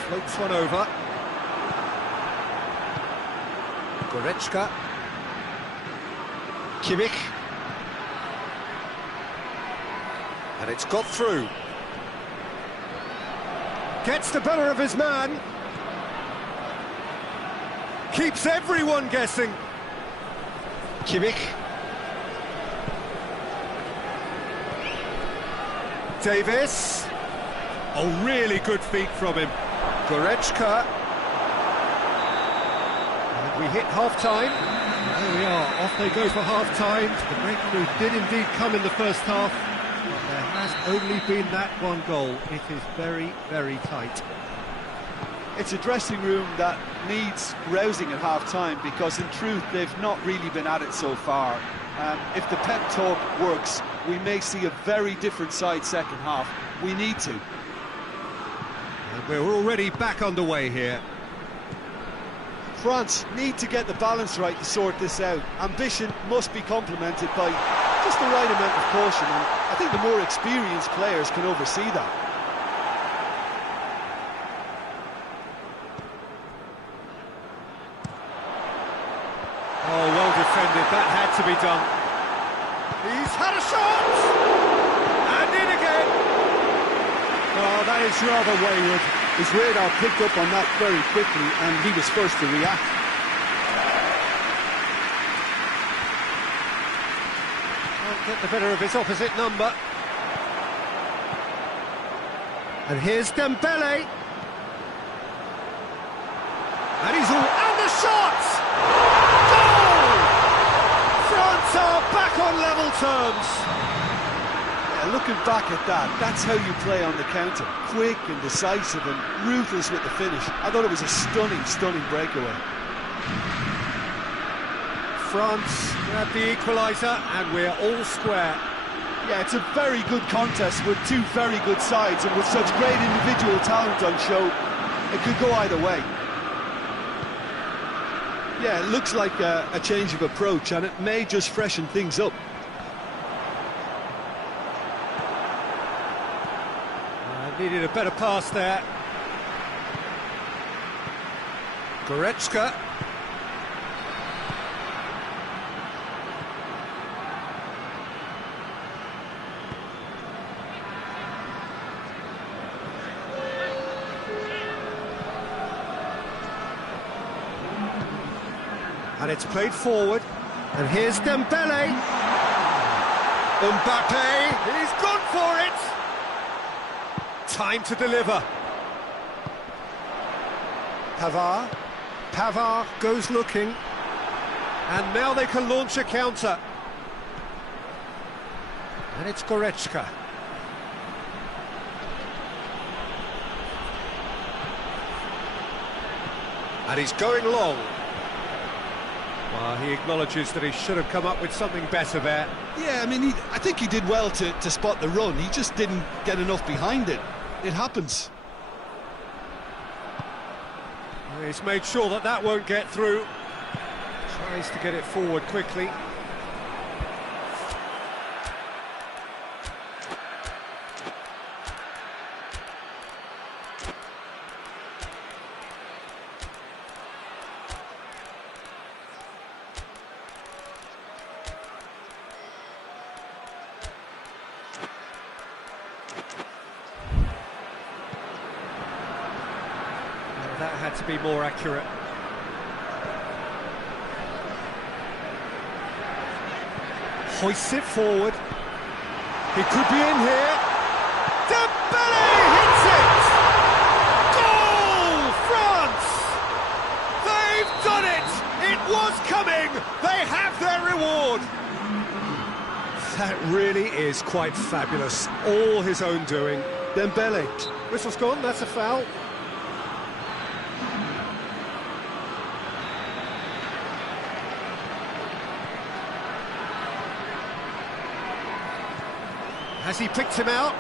Floats one over. Goretzka. Kimmich. And it's got through. Gets the better of his man. Keeps everyone guessing. Kimmich. Davis. Oh, really good feet from him. Goretzka. And we hit half-time. There we are, off they go for half-time. The breakthrough did indeed come in the first half. But there has only been that one goal. It is very, very tight. It's a dressing room that needs rousing at half-time because, in truth, they've not really been at it so far. If the pep talk works, we may see a very different side second half. We need to. And we're already back underway here. France need to get the balance right to sort this out. Ambition must be complemented by just the right amount of caution, and I think the more experienced players can oversee that. Oh, well defended, that had to be done. He's had a shot! And in again! Oh, that is rather wayward. His radar picked up on that very quickly, and he was first to react. Can't get the better of his opposite number. And here's Dembele. And he's all... And the shot! Goal! France are back on level terms. Yeah, looking back at that, that's how you play on the counter. Quick and decisive and ruthless with the finish. I thought it was a stunning, stunning breakaway. France grab the equaliser, and we're all square. Yeah, it's a very good contest with two very good sides, and with such great individual talent on show, it could go either way. Yeah, it looks like a change of approach, and it may just freshen things up. Needed a better pass there. Goretzka. And it's played forward. And here's Dembele. Mbappe, he's gone for it. Time to deliver. Pavard goes looking. And now they can launch a counter. And it's Goretzka. And he's going long. Well, he acknowledges that he should have come up with something better there. Yeah, I mean, I think he did well to spot the run. He just didn't get enough behind it. It happens. He's made sure that that won't get through. Tries to get it forward quickly. That had to be more accurate. Hoists it forward. He could be in here. Dembele hits it! Goal, France! They've done it! It was coming! that really is quite fabulous. All his own doing. Dembele. Whistle's gone, that's a foul. Has he picked him out?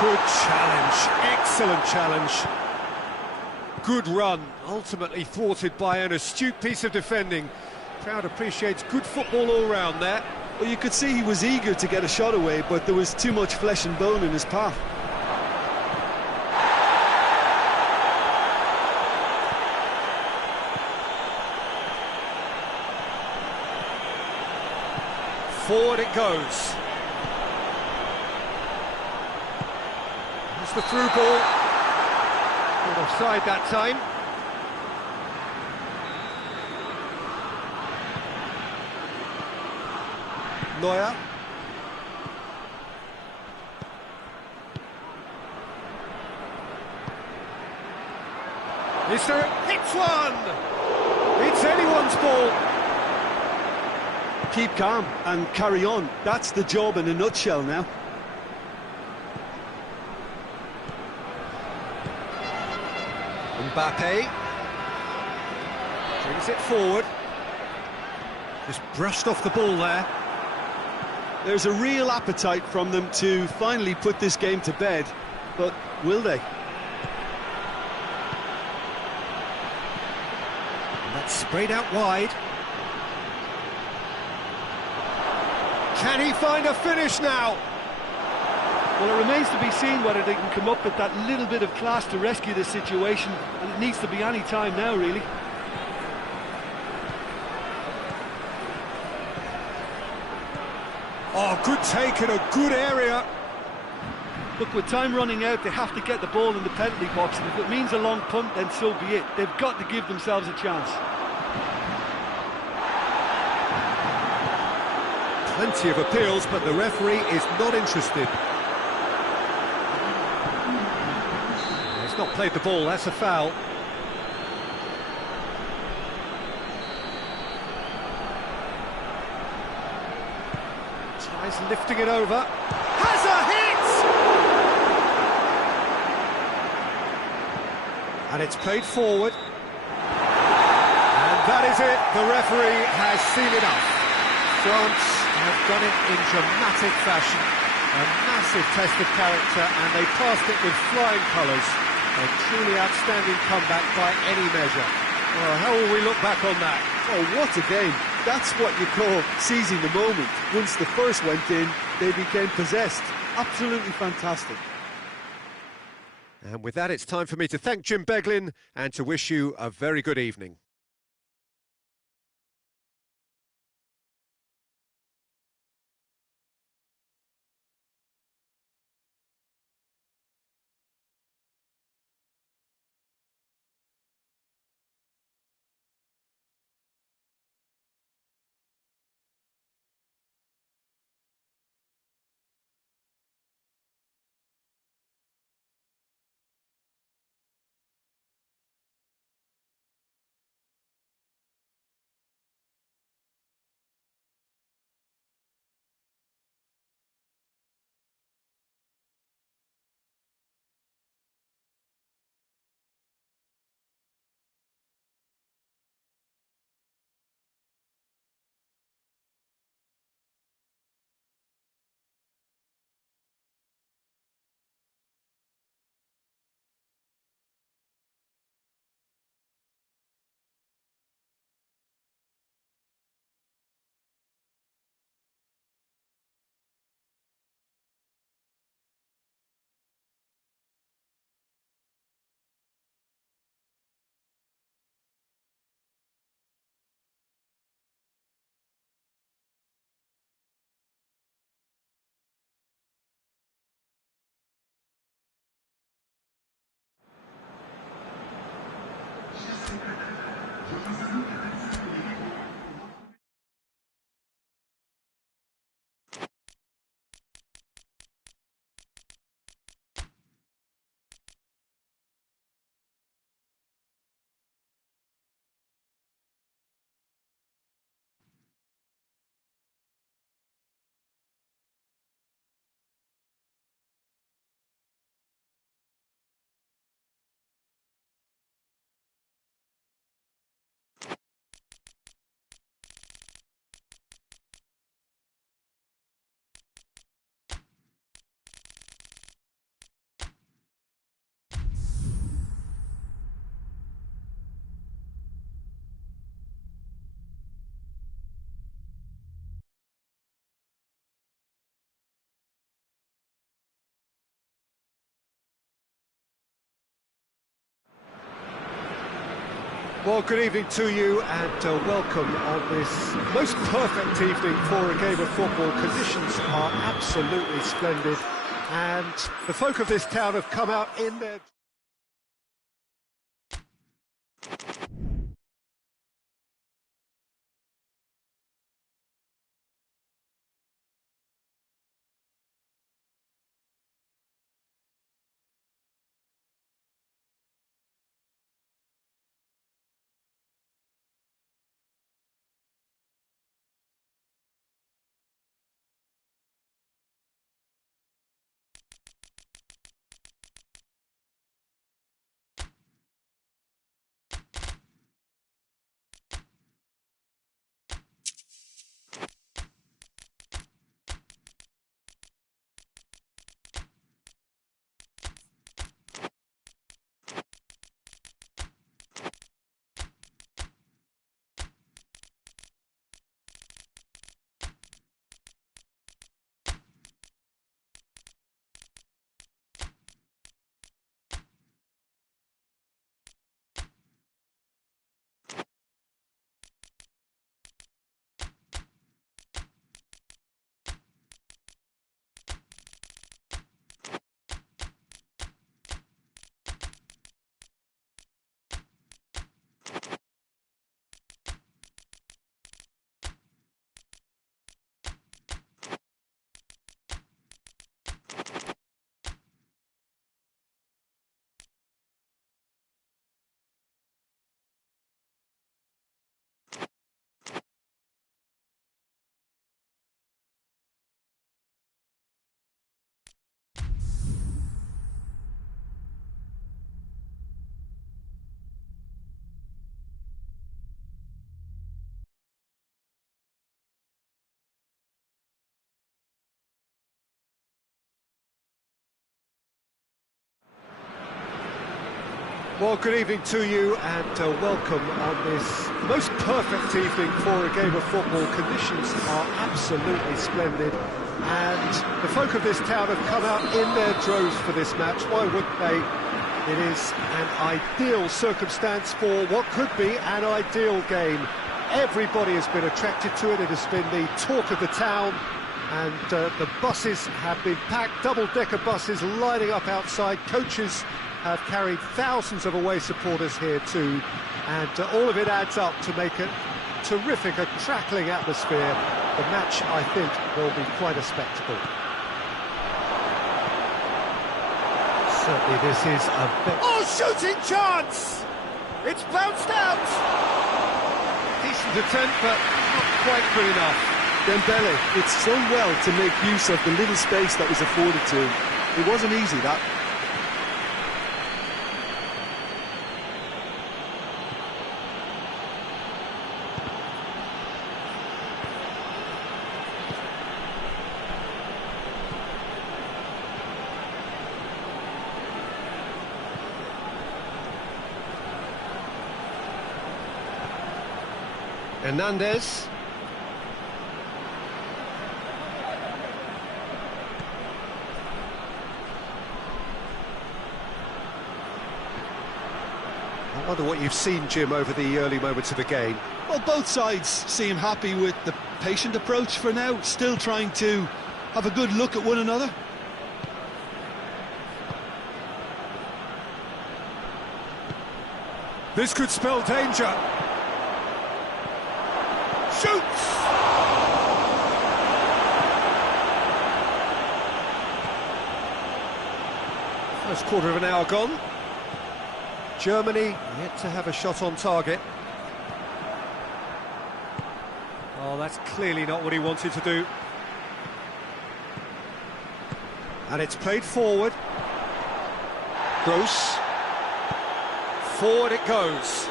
Good challenge, excellent challenge. Good run, ultimately thwarted by an astute piece of defending. Crowd appreciates good football all round there. Well, you could see he was eager to get a shot away, but there was too much flesh and bone in his path. Forward it goes. It's the through ball. Not offside that time. Neuer. Is there? Hits one! It's anyone's ball. Keep calm and carry on. That's the job in a nutshell now. Mbappe brings it forward. Just brushed off the ball there. There's a real appetite from them to finally put this game to bed, but will they? And that's sprayed out wide. Can he find a finish now? Well, it remains to be seen whether they can come up with that little bit of class to rescue this situation, and it needs to be any time now, really. Oh, good take in a good area. Look, with time running out, they have to get the ball in the penalty box, and if it means a long punt, then so be it. They've got to give themselves a chance. Plenty of appeals, but the referee is not interested. He's not played the ball, that's a foul. Tries lifting it over. Has a hit! And it's played forward. And that is it, the referee has seen enough. France have done it in dramatic fashion. A massive test of character, and they passed it with flying colours. A truly outstanding comeback by any measure. Well, how will we look back on that? Oh, what a game. That's what you call seizing the moment. Once the first went in, they became possessed. Absolutely fantastic. And with that, it's time for me to thank Jim Beglin and to wish you a very good evening. Well, good evening to you and welcome on this most perfect evening for a game of football. Conditions are absolutely splendid and the folk of this town have come out in their... Well, good evening to you and welcome on this most perfect evening for a game of football. Conditions are absolutely splendid and the folk of this town have come out in their droves for this match. Why wouldn't they? It is an ideal circumstance for what could be an ideal game. Everybody has been attracted to it. It has been the talk of the town and the buses have been packed, double-decker buses lining up outside. Coaches have carried thousands of away supporters here too, and all of it adds up to make a terrific, a crackling atmosphere. The match, I think, will be quite a spectacle. Certainly this is a... Oh, shooting chance! It's bounced out! Decent attempt, but not quite good enough. Dembele did so well to make use of the little space that was afforded to him. It wasn't easy, that. Hernandez. I wonder what you've seen, Jim, over the early moments of the game. Well, both sides seem happy with the patient approach for now, still trying to have a good look at one another. This could spell danger. Shoots! First quarter of an hour gone. Germany yet to have a shot on target. Oh, that's clearly not what he wanted to do. And it's played forward. Gross. Forward it goes.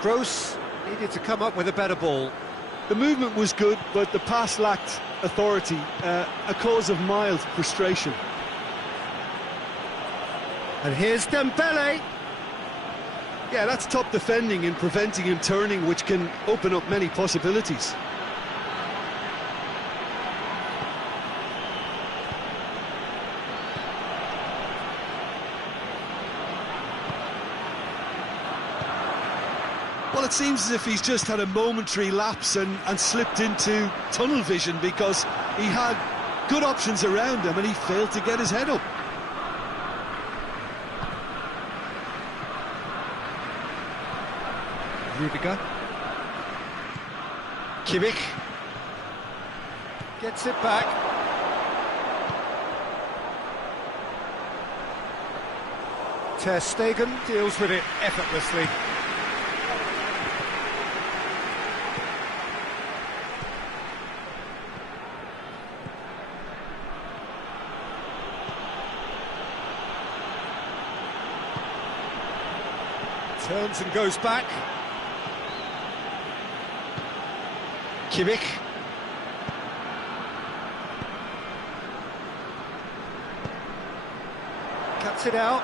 Gross needed to come up with a better ball. The movement was good, but the pass lacked authority, a cause of mild frustration. And here's Dembele. Yeah, that's top defending and preventing him turning, which can open up many possibilities. Well, it seems as if he's just had a momentary lapse and slipped into tunnel vision, because he had good options around him and he failed to get his head up. Rudiger. Kimmich. Gets it back. Ter Stegen deals with it effortlessly. Turns and goes back. Kimmich. Cuts it out.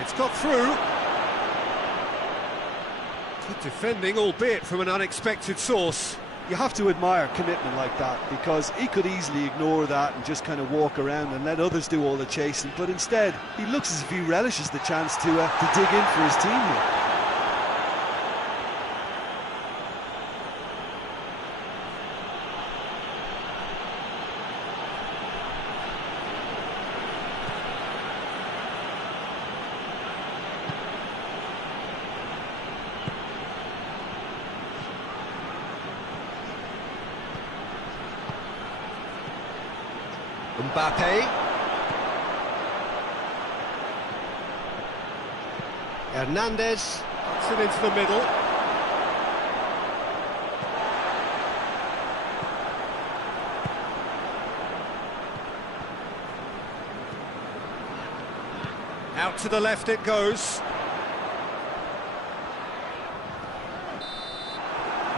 It's got through. Good defending, albeit from an unexpected source. You have to admire commitment like that, because he could easily ignore that and just kind of walk around and let others do all the chasing, but instead he looks as if he relishes the chance to dig in for his team here. Mbappe. Hernandez gets it into the middle. Out to the left it goes.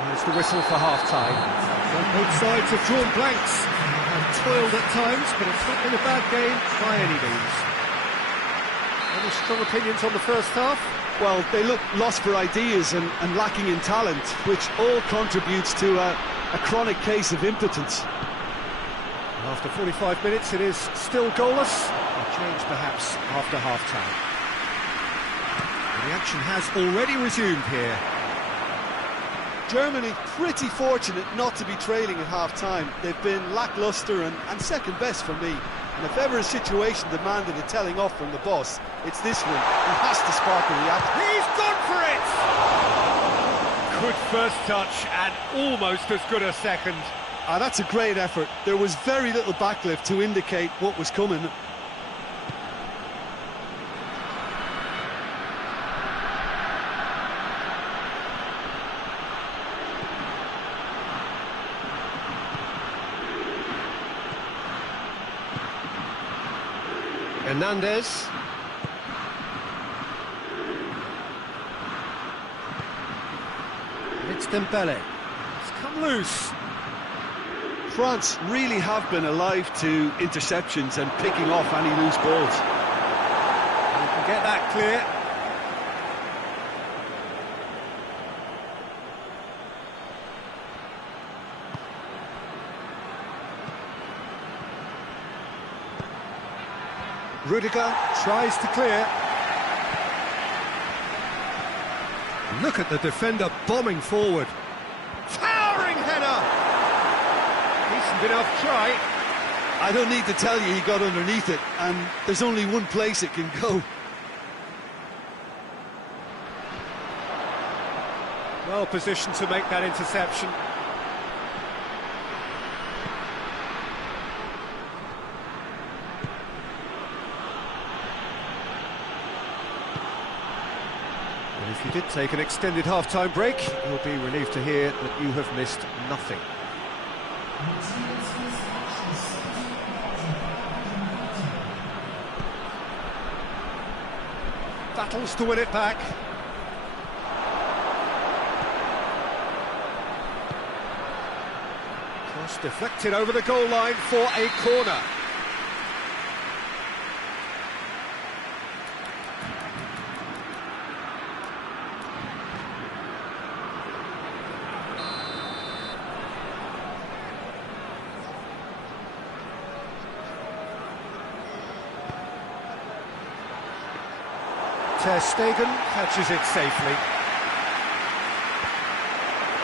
There's the whistle for half-time. Both sides have drawn blanks. Toiled at times, but it's not been a bad game by any means. Any strong opinions on the first half? Well, they look lost for ideas and lacking in talent, which all contributes to a chronic case of impotence. After 45 minutes, it is still goalless. A change perhaps after half-time. The action has already resumed here. Germany pretty fortunate not to be trailing at half-time. They've been lacklustre and second best for me. And if ever a situation demanded a telling off from the boss, it's this one. He has to spark a reaction. He's gone for it! Good first touch and almost as good a second. That's a great effort. There was very little backlift to indicate what was coming. Hernandez. It's Dembele. It's come loose. France really have been alive to interceptions and picking off any loose balls. You can get that clear. Rudiger tries to clear. Look at the defender bombing forward. Towering header! Decent enough try. I don't need to tell you he got underneath it, and there's only one place it can go. Well positioned to make that interception. If you did take an extended half-time break, you'll be relieved to hear that you have missed nothing. Battles to win it back. Cross deflected over the goal line for a corner. Ter Stegen catches it safely.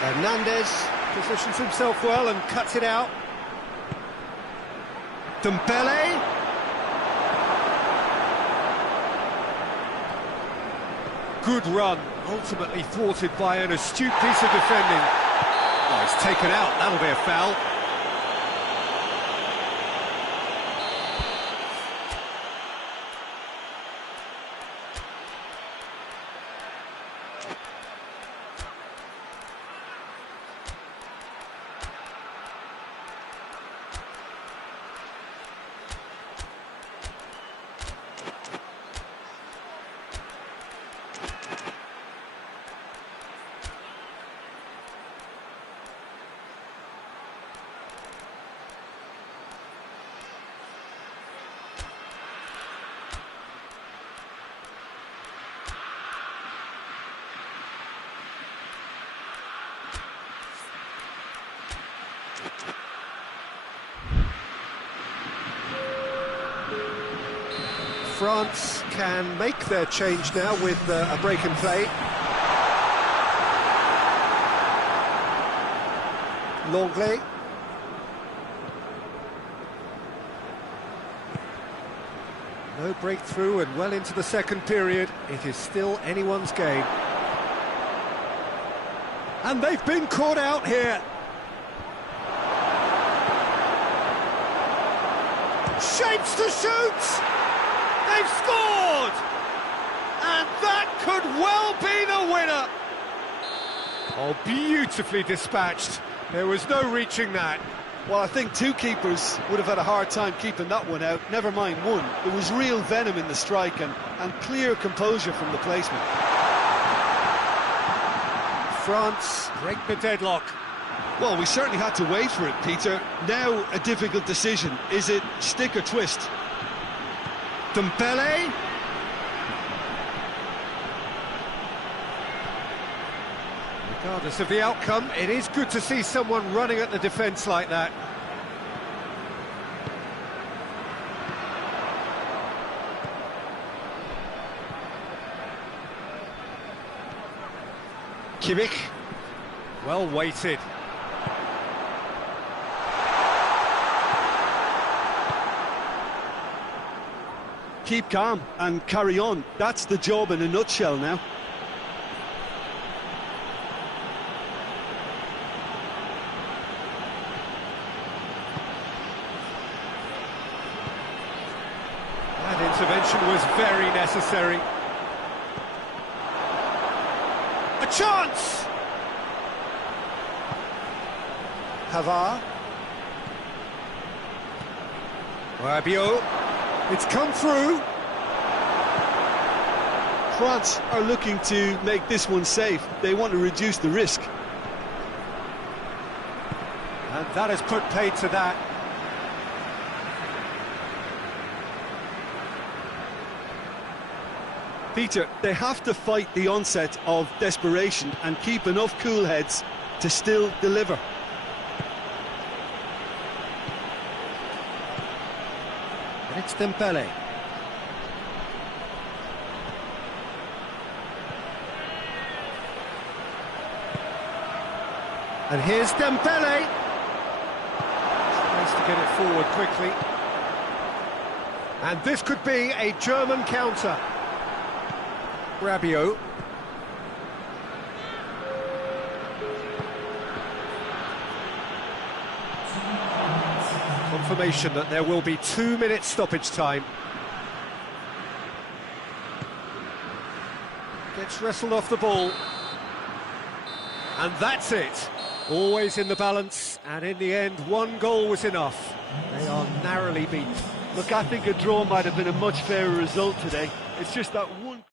Hernandez positions himself well and cuts it out. Dembele. Good run, ultimately thwarted by an astute piece of defending. Oh, it's taken out, that'll be a foul. France can make their change now with a break in play. Longley. No breakthrough and well into the second period. It is still anyone's game. And they've been caught out here. Shapes to shoot! They've scored! And that could well be the winner! Oh, beautifully dispatched. There was no reaching that. Well, I think two keepers would have had a hard time keeping that one out, never mind one. There was real venom in the strike and clear composure from the placement. France break the deadlock. Well, we certainly had to wait for it, Peter. Now a difficult decision. Is it stick or twist? Dembele. Regardless of the outcome, it is good to see someone running at the defence like that. Kimmich, well weighted. Keep calm and carry on. That's the job in a nutshell now. That intervention was very necessary. A chance! Pavard. Rabiot. It's come through. France are looking to make this one safe. They want to reduce the risk. And that has put paid to that. Peter, they have to fight the onset of desperation and keep enough cool heads to still deliver. It's Dembele. And here's Dembele. Tries to get it forward quickly. And this could be a German counter. Rabiot. Confirmation that there will be 2 minutes stoppage time. Gets wrestled off the ball. And that's it. Always in the balance, and in the end, one goal was enough. They are narrowly beaten. Look, I think a draw might have been a much fairer result today. It's just that one...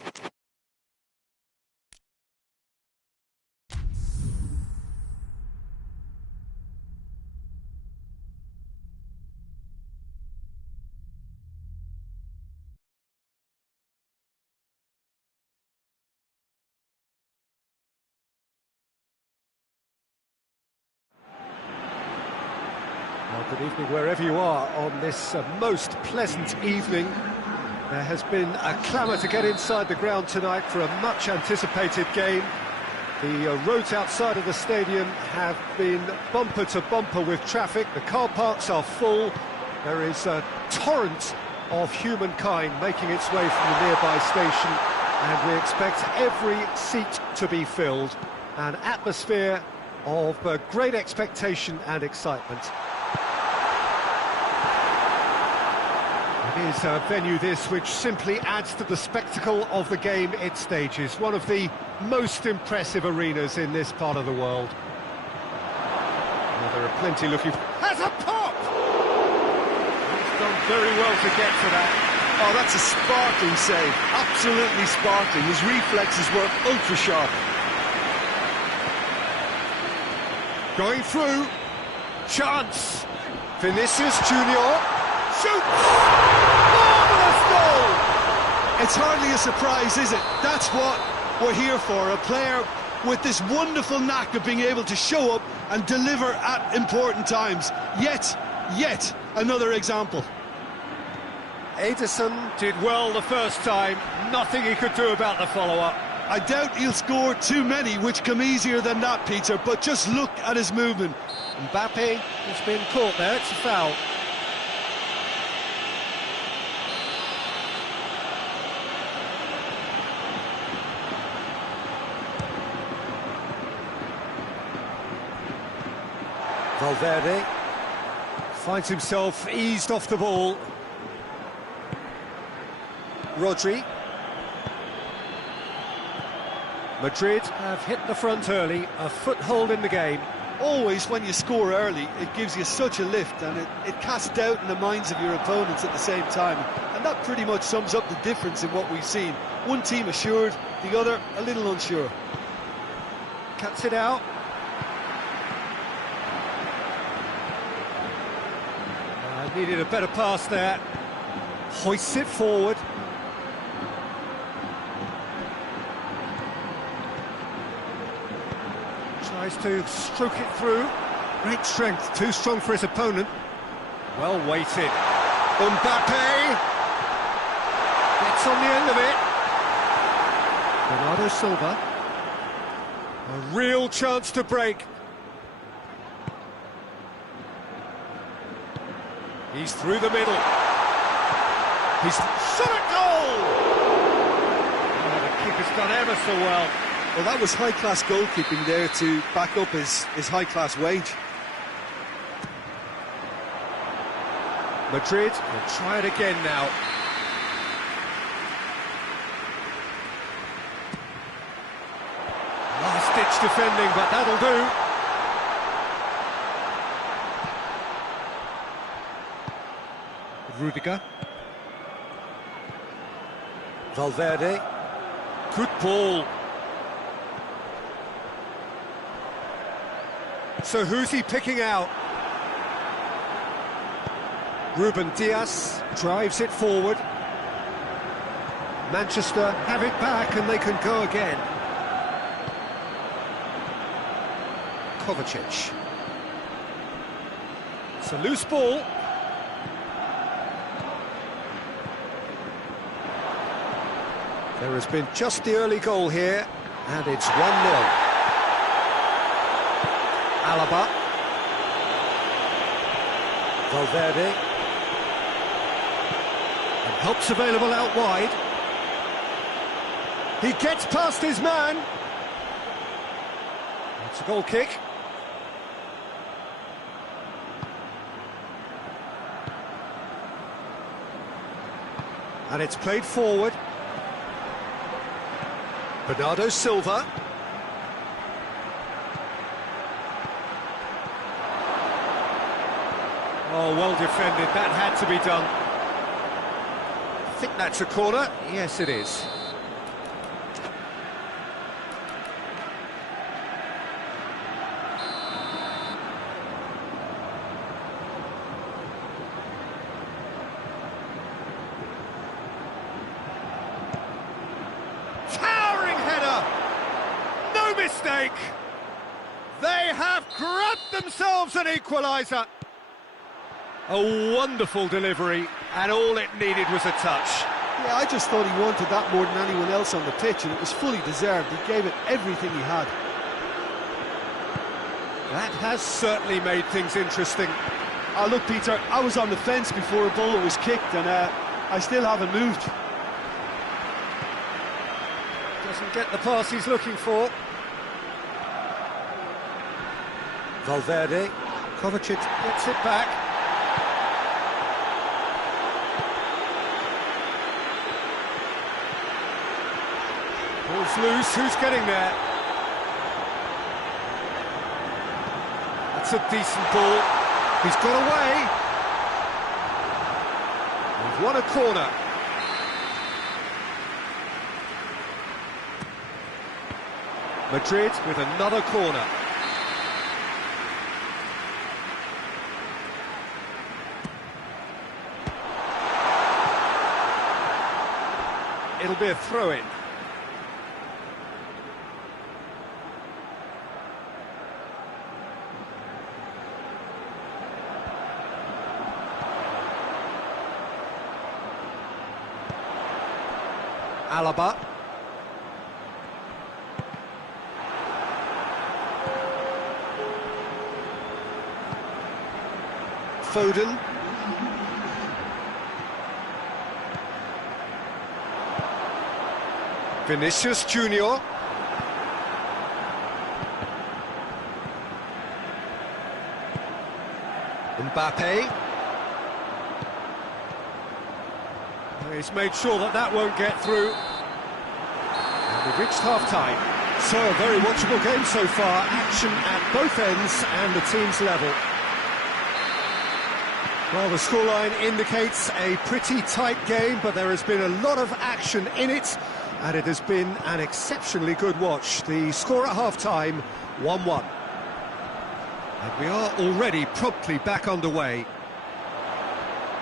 Well, good evening wherever you are on this most pleasant evening. There has been a clamour to get inside the ground tonight for a much-anticipated game. The roads outside of the stadium have been bumper to bumper with traffic. The car parks are full. There is a torrent of humankind making its way from the nearby station, and we expect every seat to be filled. An atmosphere of great expectation and excitement. It is a venue this which simply adds to the spectacle of the game it stages. One of the most impressive arenas in this part of the world. Well, there are plenty looking... Has a pop! He's done very well to get to that. Oh, that's a sparkling save. Absolutely sparkling. His reflexes were ultra-sharp. Going through. Chance. Vinicius Junior shoots! Marvellous goal! It's hardly a surprise, is it? That's what we're here for. A player with this wonderful knack of being able to show up and deliver at important times. Yet another example. Ederson did well the first time. Nothing he could do about the follow-up. I doubt he'll score too many which come easier than that, Peter, but just look at his movement. Mbappe has been caught there. It's a foul. Valverde finds himself eased off the ball. Rodri. Madrid have hit the front early, a foothold in the game. Always when you score early, it gives you such a lift, and it casts doubt in the minds of your opponents at the same time. And that pretty much sums up the difference in what we've seen. One team assured, the other a little unsure. Cuts it out. Needed a better pass there. Hoists it forward. Tries to stroke it through. Great strength, too strong for his opponent. Well weighted. Mbappe gets on the end of it. Bernardo Silva. A real chance to break. He's through the middle. He's shot at goal! Oh, the keeper's done ever so well. Well, that was high-class goalkeeping there to back up his high-class wage. Madrid will try it again now. Last-ditch defending, but that'll do. Rudiger. Valverde. Good ball. So who's he picking out? Ruben Dias drives it forward. Manchester have it back and they can go again. Kovacic. It's a loose ball. There has been just the early goal here, and it's 1-0. Alaba. Valverde. And help's available out wide. He gets past his man. It's a goal kick. And it's played forward. Bernardo Silva. Oh, well defended. That had to be done. I think that's a corner. Yes, it is. mistake! They have grabbed themselves an equaliser. A wonderful delivery, and all it needed was a touch. Yeah, I just thought he wanted that more than anyone else on the pitch, and it was fully deserved. He gave it everything he had. That has certainly made things interesting. Oh, look, Peter, I was on the fence before a ball was kicked, and I still haven't moved. Doesn't get the pass he's looking for. Valverde, Kovacic gets it back. Ball's loose, who's getting there? That's a decent ball. He's got away. We've won a corner. Madrid with another corner. It'll be a throw-in. Alaba. Foden. Vinicius Junior. Mbappe. He's made sure that that won't get through. And we've reached half-time. So, a very watchable game so far. Action at both ends and the team's level. Well, the scoreline indicates a pretty tight game, but there has been a lot of action in it, and it has been an exceptionally good watch. The score at half-time, 1-1. And we are already promptly back underway.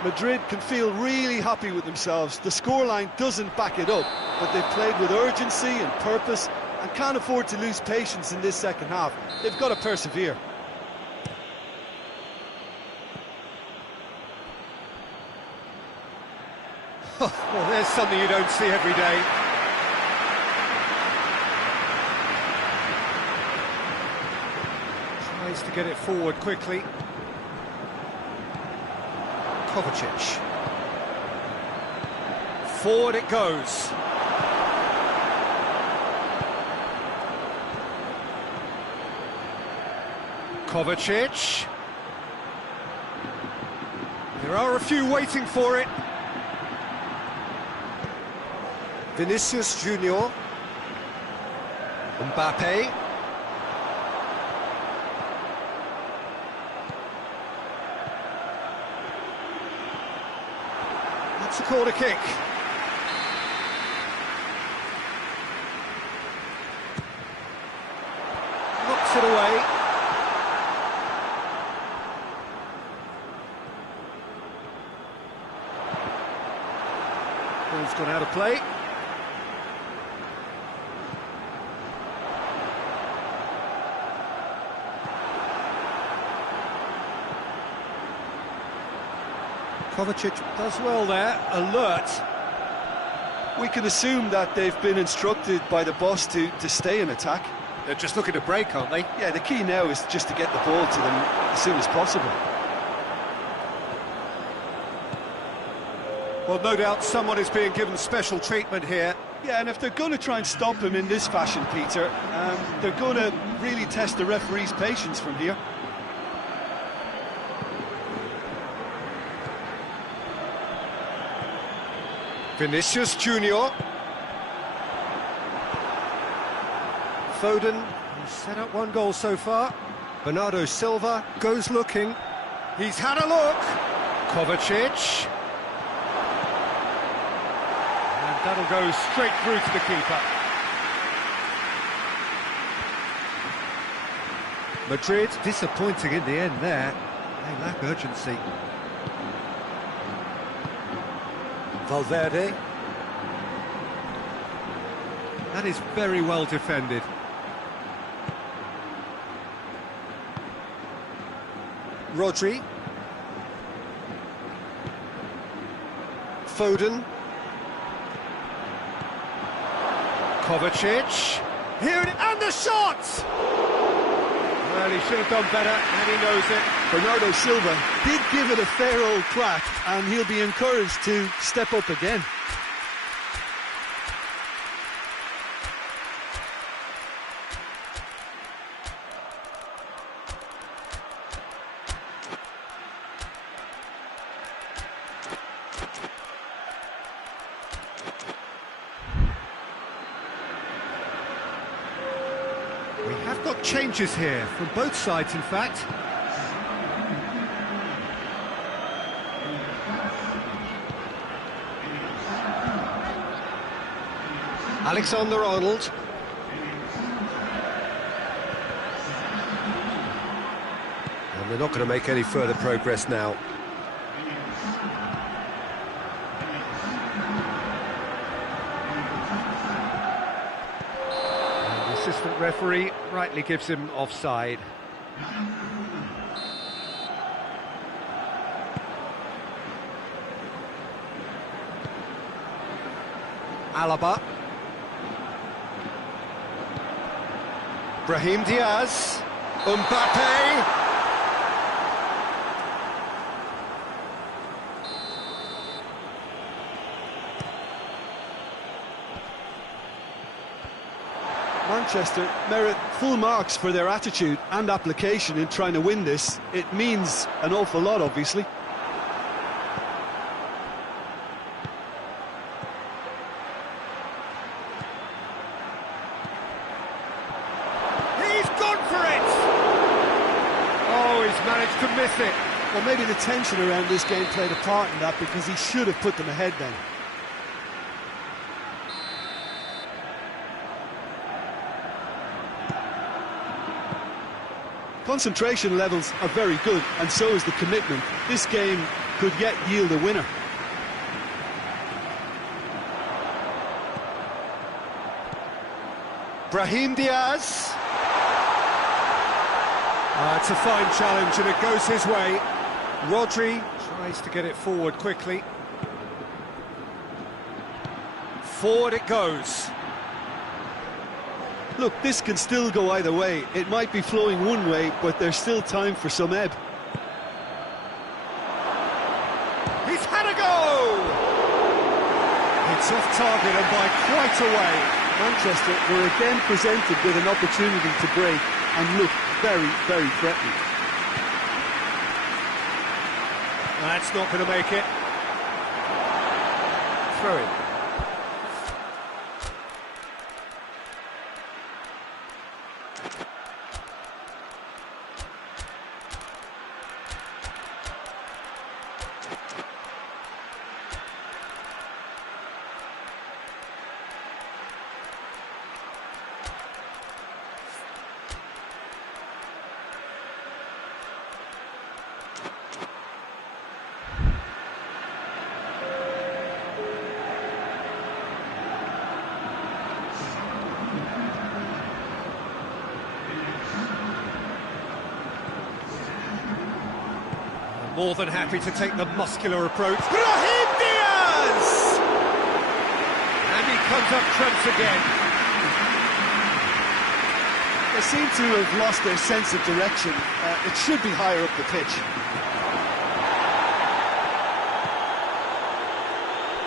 Madrid can feel really happy with themselves. The scoreline doesn't back it up, but they've played with urgency and purpose and can't afford to lose patience in this second half. They've got to persevere. Well, there's something you don't see every day. Tries to get it forward quickly. Kovacic. Forward it goes. Kovacic. There are a few waiting for it. Vinicius Junior. Mbappe. That's a corner kick. Knocks it away. Ball's gone out of play. Kovacic does well there, alert. We can assume that they've been instructed by the boss to stay in attack. They're just looking to break, aren't they? Yeah, the key now is just to get the ball to them as soon as possible. Well, no doubt someone is being given special treatment here. Yeah, and if they're going to try and stop him in this fashion, Peter, they're going to really test the referee's patience from here. Vinicius Junior. Foden, who's set up one goal so far. Bernardo Silva goes looking. He's had a look. Kovacic. And that'll go straight through to the keeper. Madrid disappointing in the end there. They lack urgency. Valverde. That is very well defended. Rodri. Foden. Kovacic. Here it is, and the shot! Well, he should have done better, and he knows it. Bernardo Silva did give it a fair old crack, and he'll be encouraged to step up again. We have got changes here, from both sides, in fact. Alexander-Arnold. And they're not going to make any further progress now. Assistant referee rightly gives him offside. Alaba. Brahim Diaz. Mbappe. Manchester merit full marks for their attitude and application in trying to win this. It means an awful lot, obviously. He's gone for it! Oh, he's managed to miss it. Well, maybe the tension around this game played a part in that, because he should have put them ahead then. Concentration levels are very good, and so is the commitment. This game could yet yield a winner. Brahim Diaz. It's a fine challenge, and it goes his way. Rodri tries to get it forward quickly. Forward it goes. Look, this can still go either way. It might be flowing one way, but there's still time for some ebb. He's had a go! It's off target and by quite a way. Manchester were again presented with an opportunity to break and look very, very threatening. That's not going to make it. Throw it. More than happy to take the muscular approach. Brahim Diaz! And he comes up trumps again. They seem to have lost their sense of direction. It should be higher up the pitch.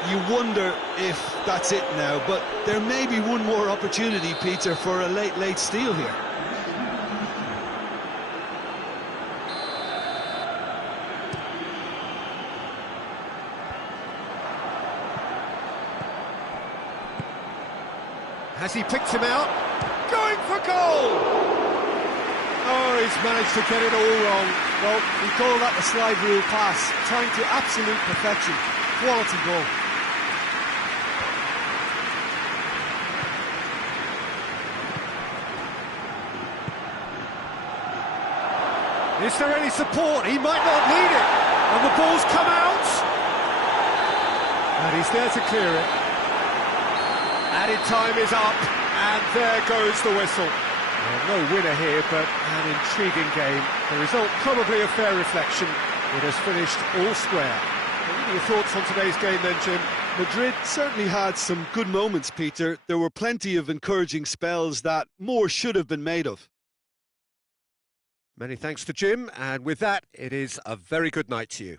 You wonder if that's it now, but there may be one more opportunity, Peter, for a late steal here. Has he picked him out? Going for goal! Oh, he's managed to get it all wrong. Well, we call that the slide rule pass. Trying to absolute perfection. Quality goal. Is there any support? He might not need it. And the ball's come out. And he's there to clear it. Added time is up, and there goes the whistle. Well, no winner here, but an intriguing game. The result probably a fair reflection. It has finished all square. What are your thoughts on today's game then, Jim? Madrid certainly had some good moments, Peter. There were plenty of encouraging spells that more should have been made of. Many thanks to Jim, and with that, it is a very good night to you.